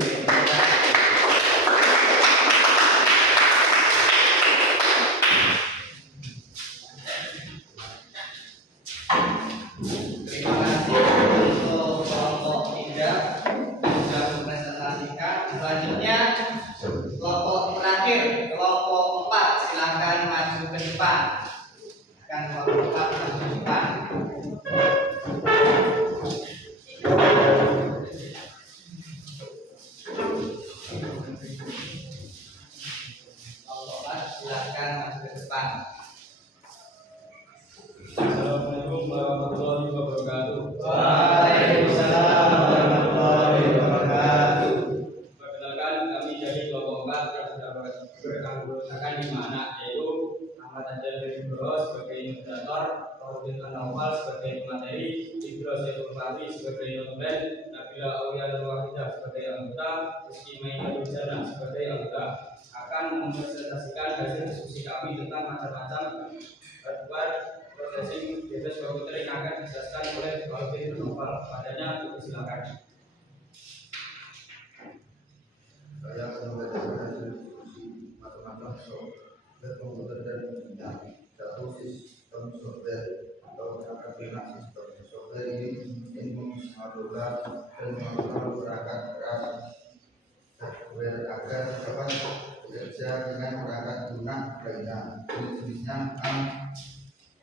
Terima kasih untuk kelompok 3 sudah mempresentasikan. Selanjutnya kelompok terakhir, kelompok 4, silakan maju ke depan. Akan kelompok 4 maju ke depan. Kelompok 4 silakan maju ke depan. Assalamualaikum warahmatullahi wabarakatuh. Waalaikumsalam warahmatullahi wabarakatuh. Perkenalkan, kami dari kelompok 4 yang sudah beranggotakan 5 anak, yaitu Ahmad Anjar dari Nugroho sebagai moderator, Fahrudin Anwar sebagai pemateri, Ibro Syekh Fahri sebagai dosen, Nabila Aulia Nurwahidah sebagai anggota, Rizky Maida Rujana sebagai anggota, akan mempresentasikan hasil diskusi kami tentang macam-macam hardware processing device komputer yang akan dijelaskan oleh Fahrudin Anwar. Padanya dipersilakan. Saya akan membacakan hasil diskusi macam-macam software komputer dan mesinnya. Satu, sistem software atau kategori sistem software ini mengaturkan dan mengaturkan perangkat keras hardware agar dapat bekerja dengan perangkat lunak lainnya. Jenisnya A,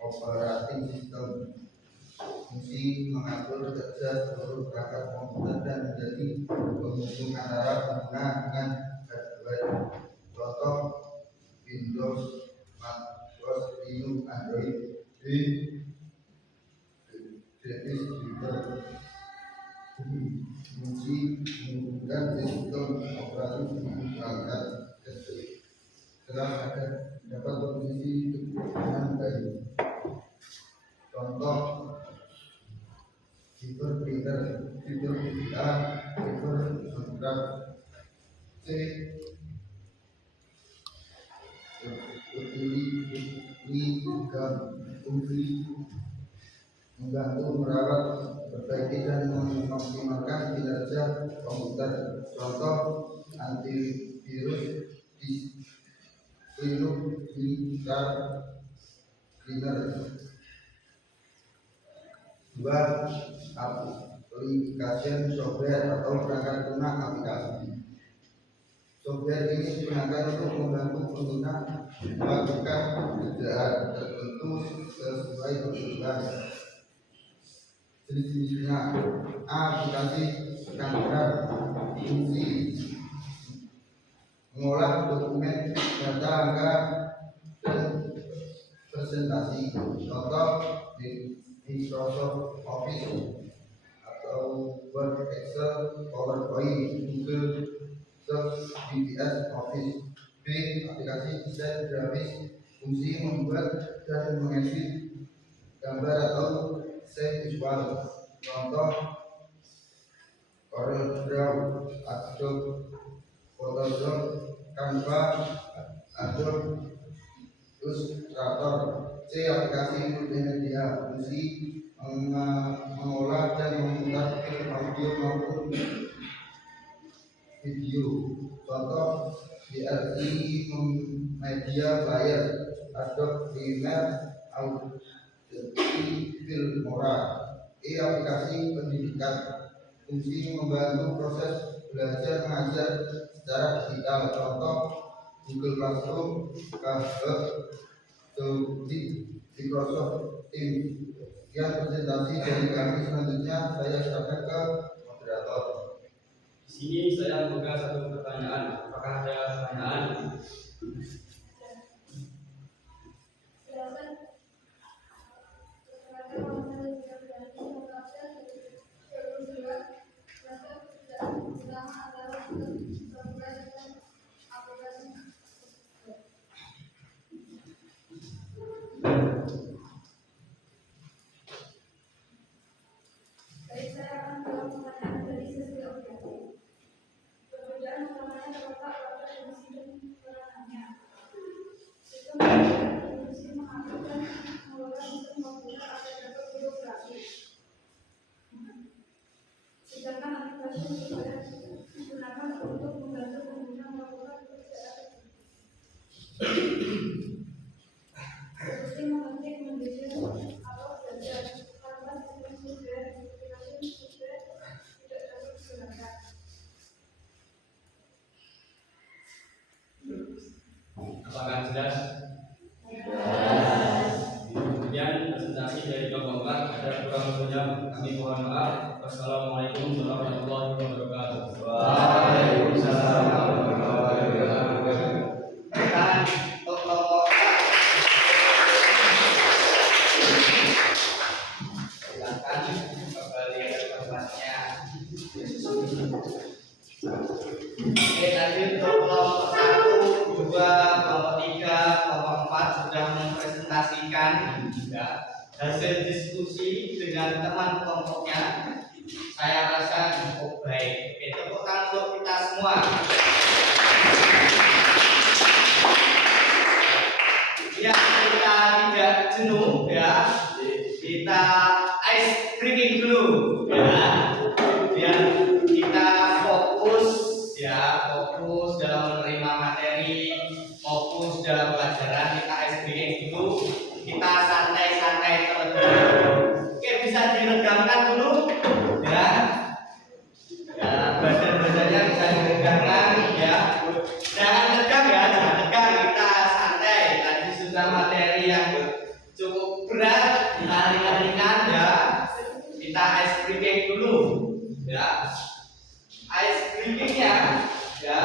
operating system, fungsi mengatur kerja seluruh perangkat komputer dan menjadi penghubung antara pengguna dengan hardware. Contoh Windows, macOS, Linux, Android. B, distributor, fungsi menghubungkan sistem operasi dengan perangkat setelah agar dapat berfungsi dengan baik. Contoh fitur printer, fitur digital, fitur sensor. C, fungsi membantu merawat, perbaiki dan mengoptimalkan kinerja komputer. Contoh antivirus, Linux, cleaner. 2, application software atau perangkat lunak aplikasi. Software ini digunakan untuk membantu pengguna melakukan kerjaan tertentu sesuai kebutuhan. Jenis-jenisnya: A, aplikasi standar, fungsi mengolah dokumen, data angka, dan presentasi, contoh di Microsoft Office atau Word, Excel, PowerPoint, Google Docs, VPS, Office. B. Aplikasi desain grafis, fungsi membuat dan mengedit gambar atau set visual. Contoh CorelDRAW, Adobe Photoshop, Canva, Adobe Illustrator. C. Aplikasi multimedia, fungsi mengolah dan memutar film audio maupun video. Contoh DLI Media Player, Adobe Premiere, Audacity, Filmora. E. Aplikasi pendidikan, fungsi membantu proses belajar mengajar secara digital. Contoh Google Classroom, Kahoot, Adobe, Microsoft Teams. Sekian presentasi dari kami. Selanjutnya saya serahkan ke moderator. Di sini saya membuka satu pertanyaan. Apakah ada pertanyaan? Baik, saya akan menjawab pertanyaan dari sesi objektif. Perbedaan utamanya terletak pada fungsi dan peranannya. Sistem fungsi mengatur dan mengelola sistem komputer agar dapat beroperasi. Sedangkan aplikasi digunakan untuk membantu pengguna melakukan pekerjaan. Fungsi memetik, mendesain, atau belajar tanpa sistem software aplikasi software tidak dapat digunakan. Apakah jelas? Kemudian presentasi dari Bapak ada kurang lebihnya kami mohon maaf. Wassalamualaikum warahmatullahi wabarakatuh. Waalaikumsalam warahmatullahi wabarakatuh. Dan untuk kelompok silakan kembali ke tempatnya. Oke, tadi untuk kelompok 1, 2, kelompok 3, kelompok 4 sudah mempresentasikan hasil diskusi dengan teman kelompoknya. Saya rasa cukup baik. Oke, tepuk tangan untuk kita semua. Ya, kita tidak jenuh ya. Kita ice breaking dulu ya. Biar kita fokus ya, fokus dalam menerima materi, fokus dalam pelajaran. Kita ice breaking dulu. Kita santai-santai terlebih dahulu. Oke, bisa diregangkan dulu ya. Ya, badan-badannya bisa diregangkan ya. Jangan tegang ya, jangan tegang. Kita santai. Tadi sudah materi yang cukup berat, ringan-ringan ya. Kita ice breaking dulu ya. Ice breakingnya ya.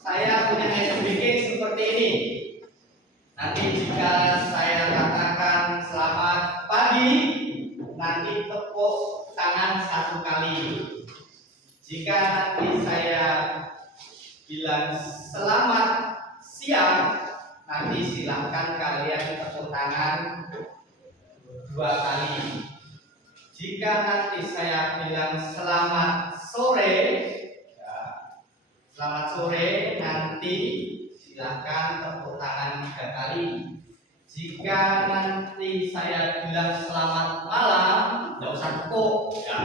Saya punya ice breaking seperti ini. Nanti jika saya katakan selamat pagi, nanti tepuk tangan 1 kali. Jika nanti saya bilang selamat siang, nanti silahkan kalian tepuk tangan 2 kali. Jika nanti saya bilang selamat sore, ya, selamat sore, nanti silahkan tepuk tangan 3 kali. Jika nanti saya bilang selamat malam, nggak usah tepuk, ya.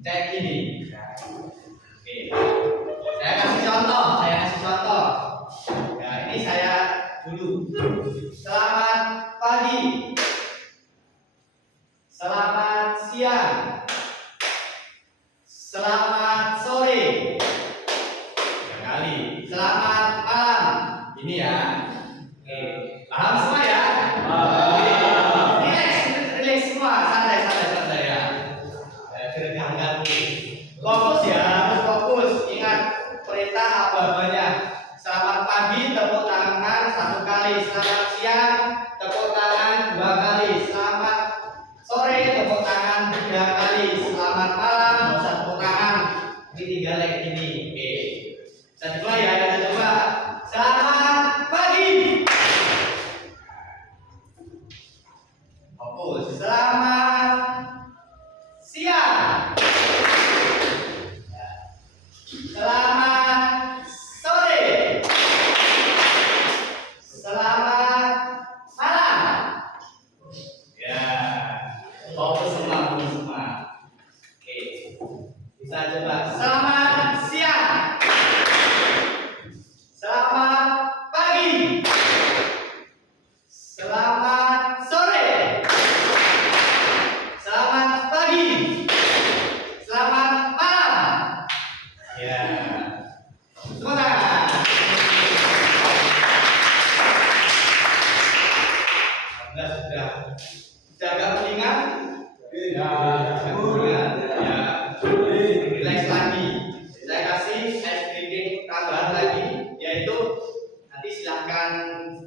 Kayak gini. Oke. Saya kasih contoh. Ya, ini saya dulu. Selamat pagi. Selamat siang. Selamat sore. 3 kali. Selamat malam. Ini ya. Oke. Paham semua ya? Relax semua. Santai ya. Diregangkan. Fokus ya, harus fokus. Ingat perintah apa-apanya. Selamat pagi, tepuk tangan 1 kali. selamat siang, tepuk tangan 2 kali. Selamat sore, tepuk tangan 3 kali. Selamat malam, nggak usah tepuk tangan. Ini tinggal kayak gini. Oke. Kita coba ya, kita coba. Selamat pagi. Fokus. Selamat siang. Selamat sore. Selamat malam. Ya, fokus semua. Oke, bisa coba. Selamat siang. Selamat pagi. Selamat sore. Selamat pagi. Selamat malam. Ya. Semangat. Sudah agak mendingan? Ya, relax lagi. Saya kasih ice breaking tambahan lagi, yaitu nanti silahkan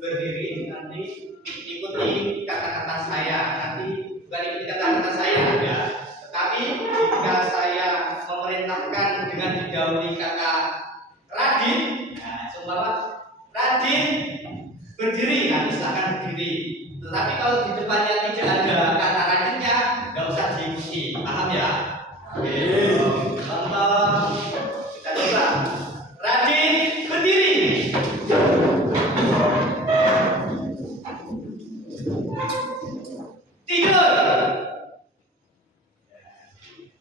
berdiri, nanti ikuti kata-kata saya. Nanti bukan ikuti kata-kata saya ya, tetapi jika saya memerintahkan dengan didahului kata Radin, nah, seumpama Radin berdiri, nanti silahkan berdiri. Tetapi kalau di depannya tidak ada kata Radinnya, nggak usah diikuti, paham ya? Oke. Contoh, kita coba. Radin berdiri. Tidur.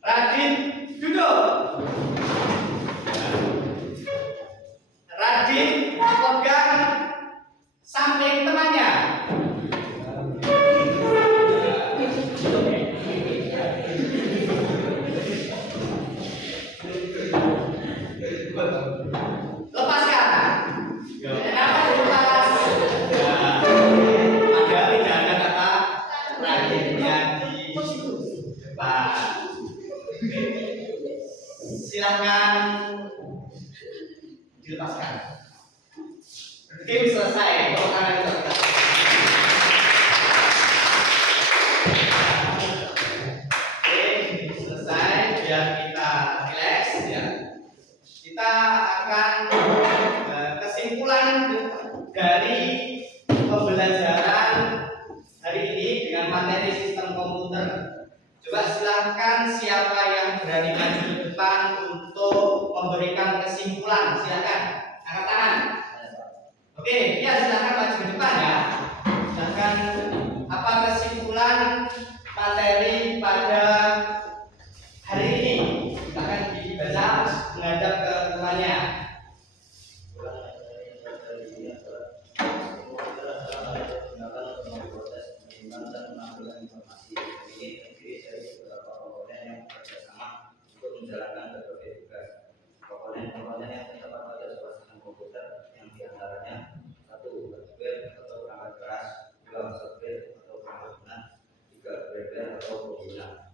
Radin duduk. Radin pegang samping temannya. Lepaskan. Kenapa dilepas? Padahal tidak ada kata Radinnya di depan. Silakan dilepaskan. Game selesai. Tepuk tangan untuk kita. Oke, selesai. Biar kita relax ya. Kita akan kesimpulan dari pembelajaran hari ini dengan materi sistem komputer. Coba silahkan siapa yang berani maju ke depan untuk memberikan kesimpulan. Silakan angkat tangan. Oke, ya silahkan maju ke depan ya. Silahkan apa kesimpulan materi pada hari ini? Silahkan dibaca menghadap ke temannya. Menjalankan berbagai tugas. Komponen-komponen yang terdapat pada sebuah sistem komputer yang diantaranya 1. Hardware atau perangkat keras, 2. Software atau perangkat lunak, 3. Firmware atau pengguna.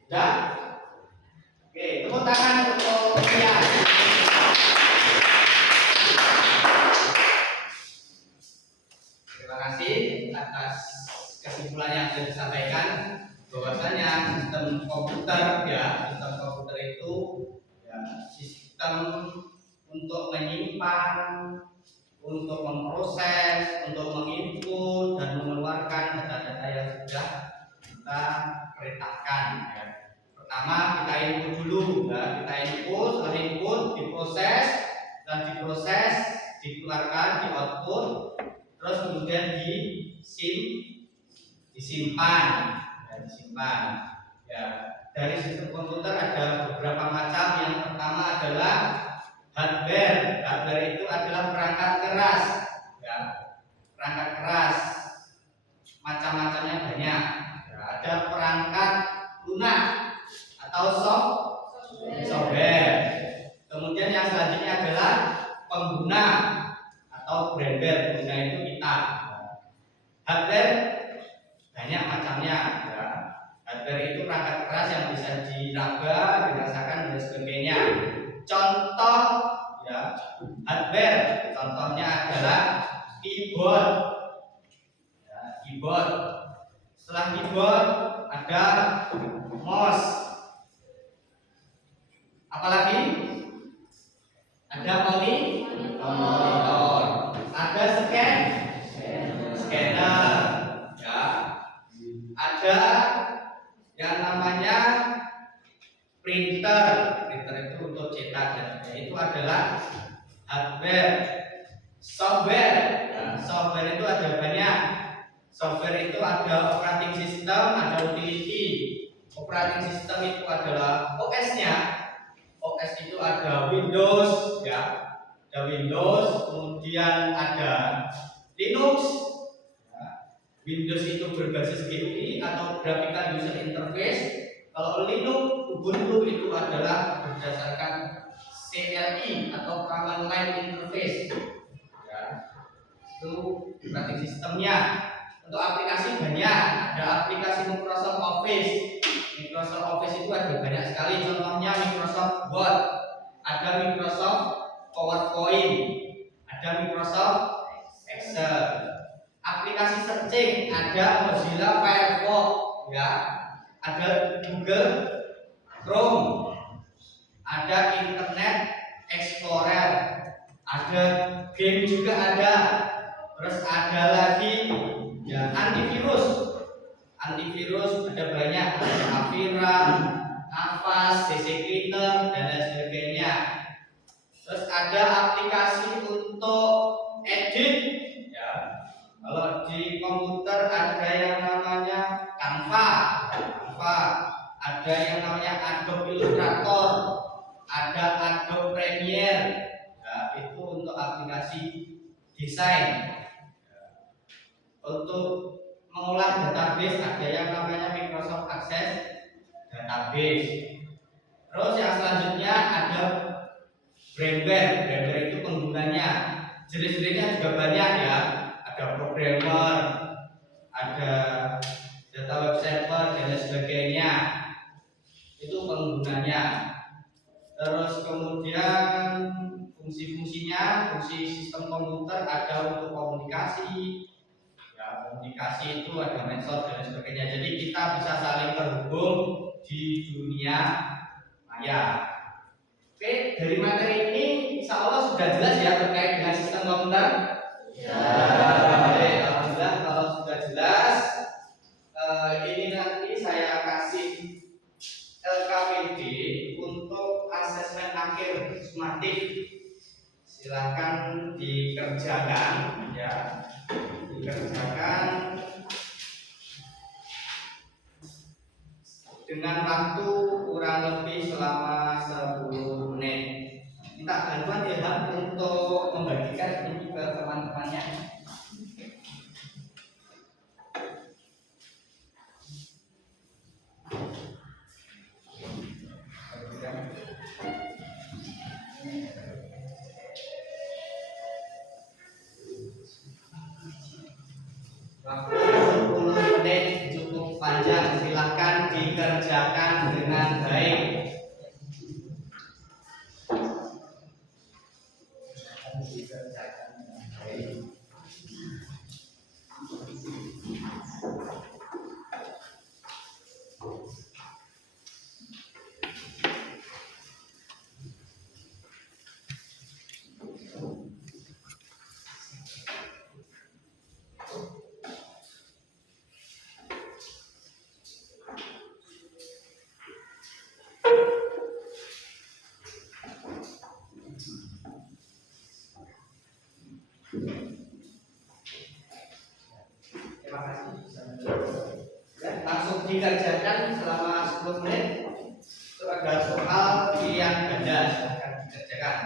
Sudah? Oke, tepuk tangan untuk dia. Terima kasih atas kesimpulan yang sudah disampaikan. Bahwasanya sistem komputer itu ya sistem untuk menyimpan, untuk memproses, untuk menginput dan mengeluarkan data-data yang sudah kita perintahkan ya. Pertama kita input dulu ya, kita input, setelah input diproses, setelah diproses dikeluarkan, di output, terus kemudian disimpan ya. Dari sistem komputer ada beberapa macam. Yang pertama adalah hardware. Hardware itu adalah perangkat keras ya. Perangkat keras macam-macamnya banyak ya. Ada perangkat lunak atau software. Kemudian yang selanjutnya adalah pengguna atau brander. Pengguna itu kita. Hardware banyak macamnya ya. Hardware itu perangkat keras yang bisa diraba, dirasakan dan sebagainya. Contoh ya hardware, contohnya adalah keyboard. Ya, keyboard. Setelah keyboard ada mouse. Apalagi? Ada monitor. Ada scanner. Ya. Ada yang namanya printer. Printer itu untuk cetak dan itu adalah hardware. Software. Nah, software itu ada banyak. Software itu ada operating system, ada utility. Operating system itu adalah OS-nya. OS itu ada Windows, ya. Ada Windows, kemudian ada Linux. Ya. Windows itu berbasis GUI atau Graphical User Interface. Kalau Linux, Ubuntu itu adalah berdasarkan CLI atau Command Line Interface. Ya. Itu operating sistemnya. Untuk aplikasi banyak, ada aplikasi Microsoft Office. Microsoft Office itu ada banyak sekali, contohnya Microsoft Word, ada Microsoft PowerPoint, ada Microsoft Excel. Aplikasi searching ada Mozilla Firefox, ya, ada Google Chrome, ada Internet Explorer, ada game juga ada, terus ada lagi ya antivirus. Antivirus ada banyak, ada Avira, Avast, CC Cleaner dan lain sebagainya. Terus ada aplikasi untuk edit, ya. Kalau di komputer ada yang namanya Canva, ada yang namanya Adobe Illustrator, ada Adobe Premiere. Nah, itu untuk aplikasi desain. Untuk mengolah database ada yang namanya Microsoft Access Database. Terus yang selanjutnya ada brainware. Brainware itu penggunanya. Jenis-jenisnya juga banyak, ya. Ada programmer, ada data web server dan lain sebagainya. Itu penggunanya. Terus kemudian fungsi-fungsinya, fungsi sistem komputer ada untuk komunikasi. Ya, komunikasi itu ada medsos dan lain sebagainya. Jadi kita bisa saling terhubung di dunia maya. Oke, dari materi ini insya Allah sudah jelas ya terkait dengan sistem komputer. Ya. Oke, alhamdulillah kalau sudah jelas. Ini nanti saya kasih LKPD untuk asesmen akhir sumatif. Silahkan dikerjakan, ya. Dikerjakan dengan waktu kurang lebih selama 10 menit. Minta bantuan ya untuk membagikan ini ke teman-temannya. Waktu 10 menit cukup panjang, silahkan dikerjakan dengan baik. Dikerjakan dengan baik. Terima kasih. Ya, langsung dikerjakan selama 10 menit. Itu ada soal pilihan ganda, silahkan dikerjakan.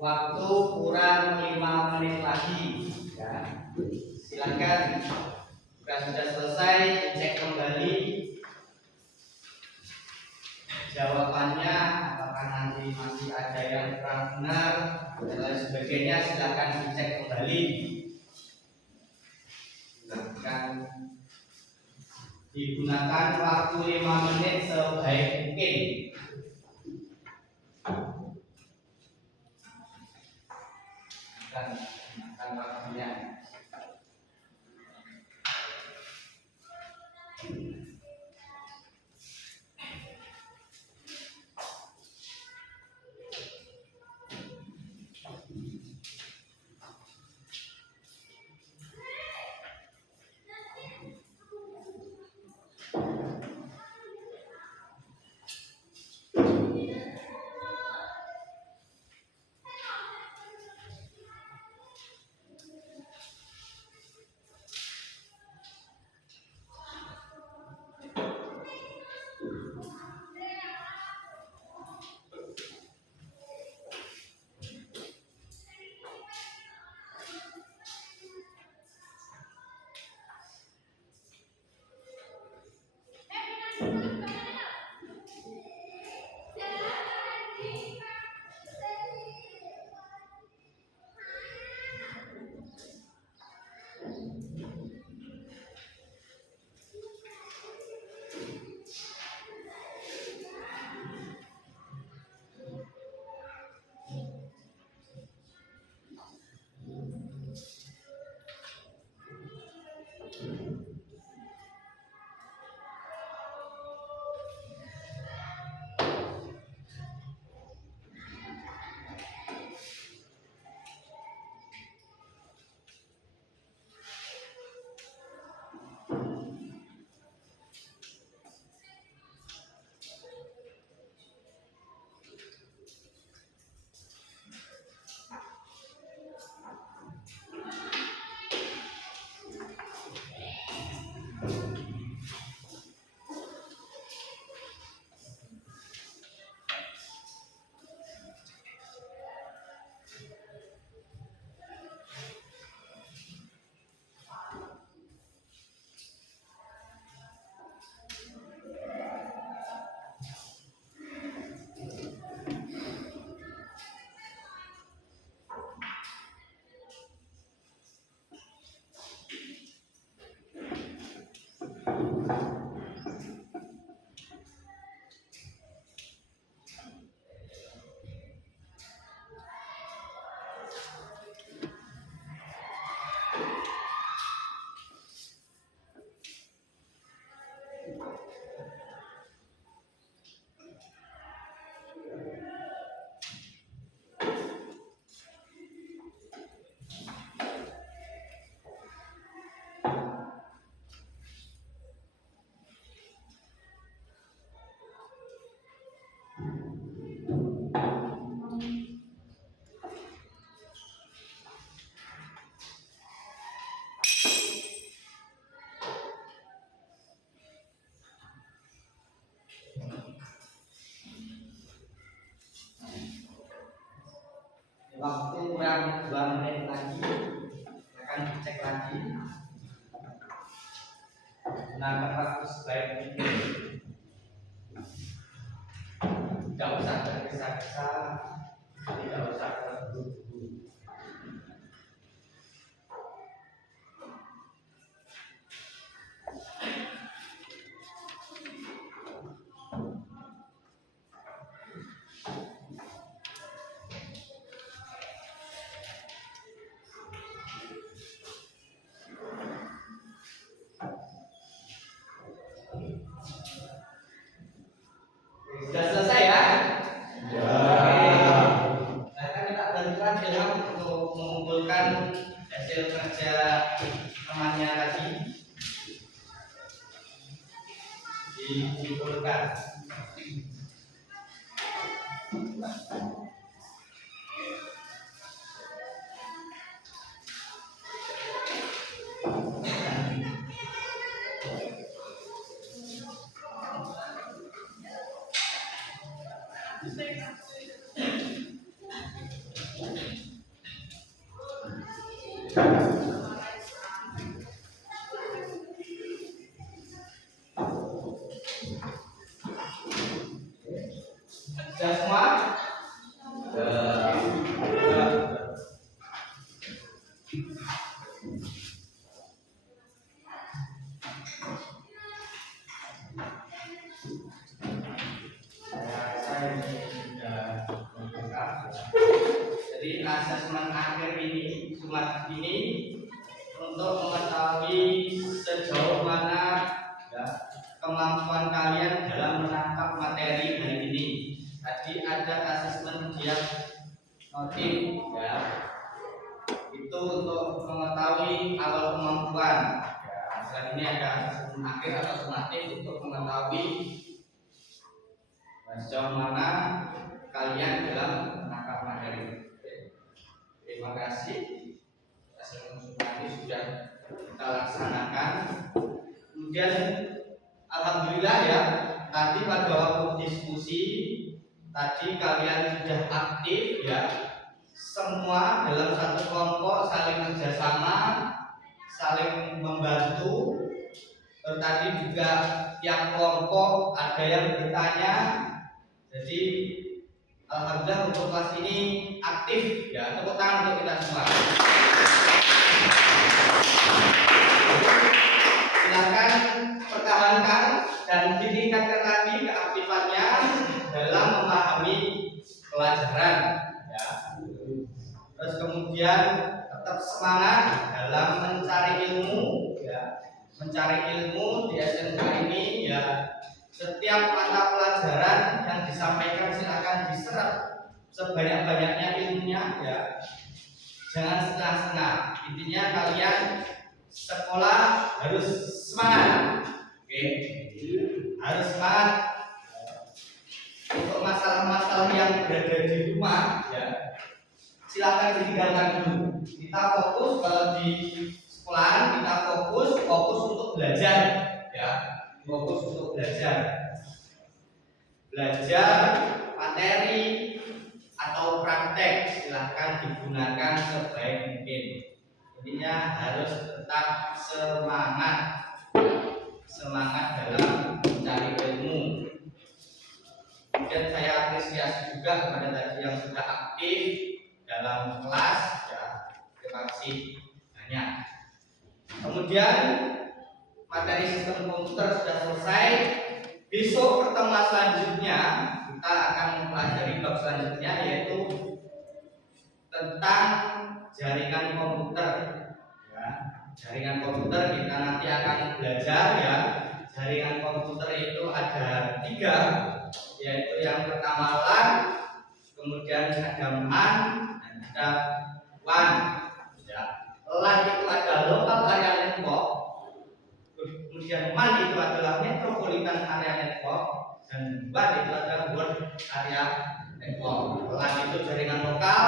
Waktu kurang 5 menit lagi ya. Silakan jika sudah selesai dicek kembali jawabannya, apakah nanti masih ada yang kurang benar dan lain sebagainya. Silakan dicek kembali. Silakan digunakan waktu 5 menit sebaik mungkin. Gunakan waktunya. waktu kurang 2 menit lagi akan dicek lagi. Gunakan waktu sebaik mungkin. Tidak usah tergesa-gesa, tidak usah terburu-buru. Sudah selesai ya? Ya. Saya akan minta bantuan Ilham untuk mengumpulkan hasil kerja temannya tadi. Dikumpulkan. Sudah semua? Jadi asesmen akhir ini, sumat ini untuk mengetahui sejauh mana ya, kemampuan kalian dalam menangkap materi hari ini. Tadi ada asesmen diagnostik ya, itu untuk mengetahui awal kemampuan. Ya, selain ini ada asesmen akhir atau sumatif untuk mengetahui sejauh mana kalian dalam menangkap materi. Terima kasih. Asesmen sumatif sudah kita laksanakan. Kemudian alhamdulillah ya, tadi pada waktu diskusi tadi kalian sudah aktif ya, semua dalam satu kelompok saling kerjasama, saling membantu. Tadi juga tiap kelompok ada yang bertanya. Jadi alhamdulillah untuk kelas ini aktif ya, tepuk tangan untuk kita semua. Silakan pertahankan dan ditingkatkan lagi keaktifannya dalam memahami pelajaran ya. Terus kemudian tetap semangat dalam mencari ilmu ya. Mencari ilmu di SMK ini ya. Setiap mata pelajaran yang disampaikan silakan diserap sebanyak-banyaknya ilmunya ya. Jangan setengah-setengah. Intinya kalian sekolah harus semangat. Oke. Harus semangat. Untuk masalah-masalah yang berada di rumah ya, silakan ditinggalkan dulu. Kita fokus kalau di sekolahan, kita fokus untuk belajar ya. Fokus untuk belajar materi atau praktek silahkan digunakan sebaik mungkin. Intinya harus tetap semangat dalam mencari ilmu. Kemudian saya apresiasi juga kepada tadi yang sudah aktif dalam kelas ya. Terima kasih banyak. Kemudian materi sistem komputer sudah selesai. Besok pertemuan selanjutnya kita akan mempelajari bab selanjutnya, yaitu tentang jaringan komputer ya. Jaringan komputer kita nanti akan belajar ya. Jaringan komputer itu ada 3, yaitu yang pertama LAN, kemudian ada MAN, dan ada WAN ya. LAN itu ada local area network, kemudian MAN itu adalah metropolitan area network, dan WAN itu adalah world area network. LAN itu jaringan lokal,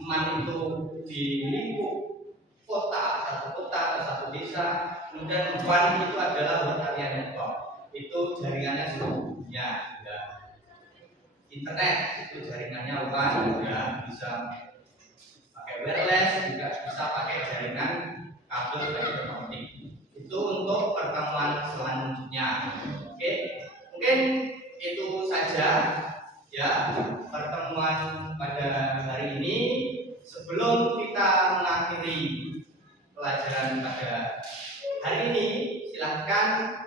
MAN itu di lingkup kota, satu kota atau satu desa, kemudian WAN itu adalah world area network. Itu jaringannya seluruh dunia ya. Internet itu jaringannya WAN ya, bisa wireless, juga bisa pakai jaringan kabel fiber optik. Itu untuk pertemuan selanjutnya. Oke, mungkin itu saja ya pertemuan pada hari ini. Sebelum kita mengakhiri pelajaran pada hari ini, silahkan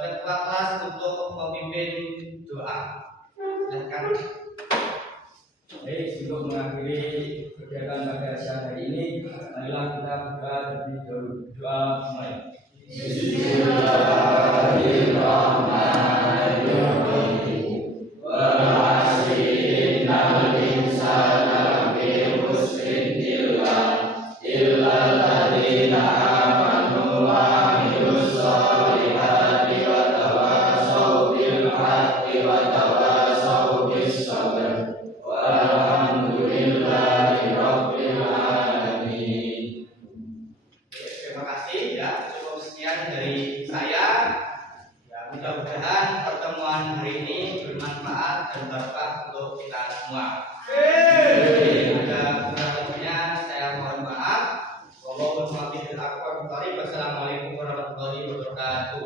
ketua kelas untuk memimpin doa. Silahkan. Baik, sebelum mengakhiri kegiatan pada siang hari ini, marilah kita buka terlebih dahulu. Doa mulai. Terima kasih ya, cukup sekian dari saya. Ya, mudah-mudahan pertemuan hari ini bermanfaat dan berkah untuk kita semua. Ada kurang lebihnya saya mohon maaf. Wassalamualaikum warahmatullahi wabarakatuh.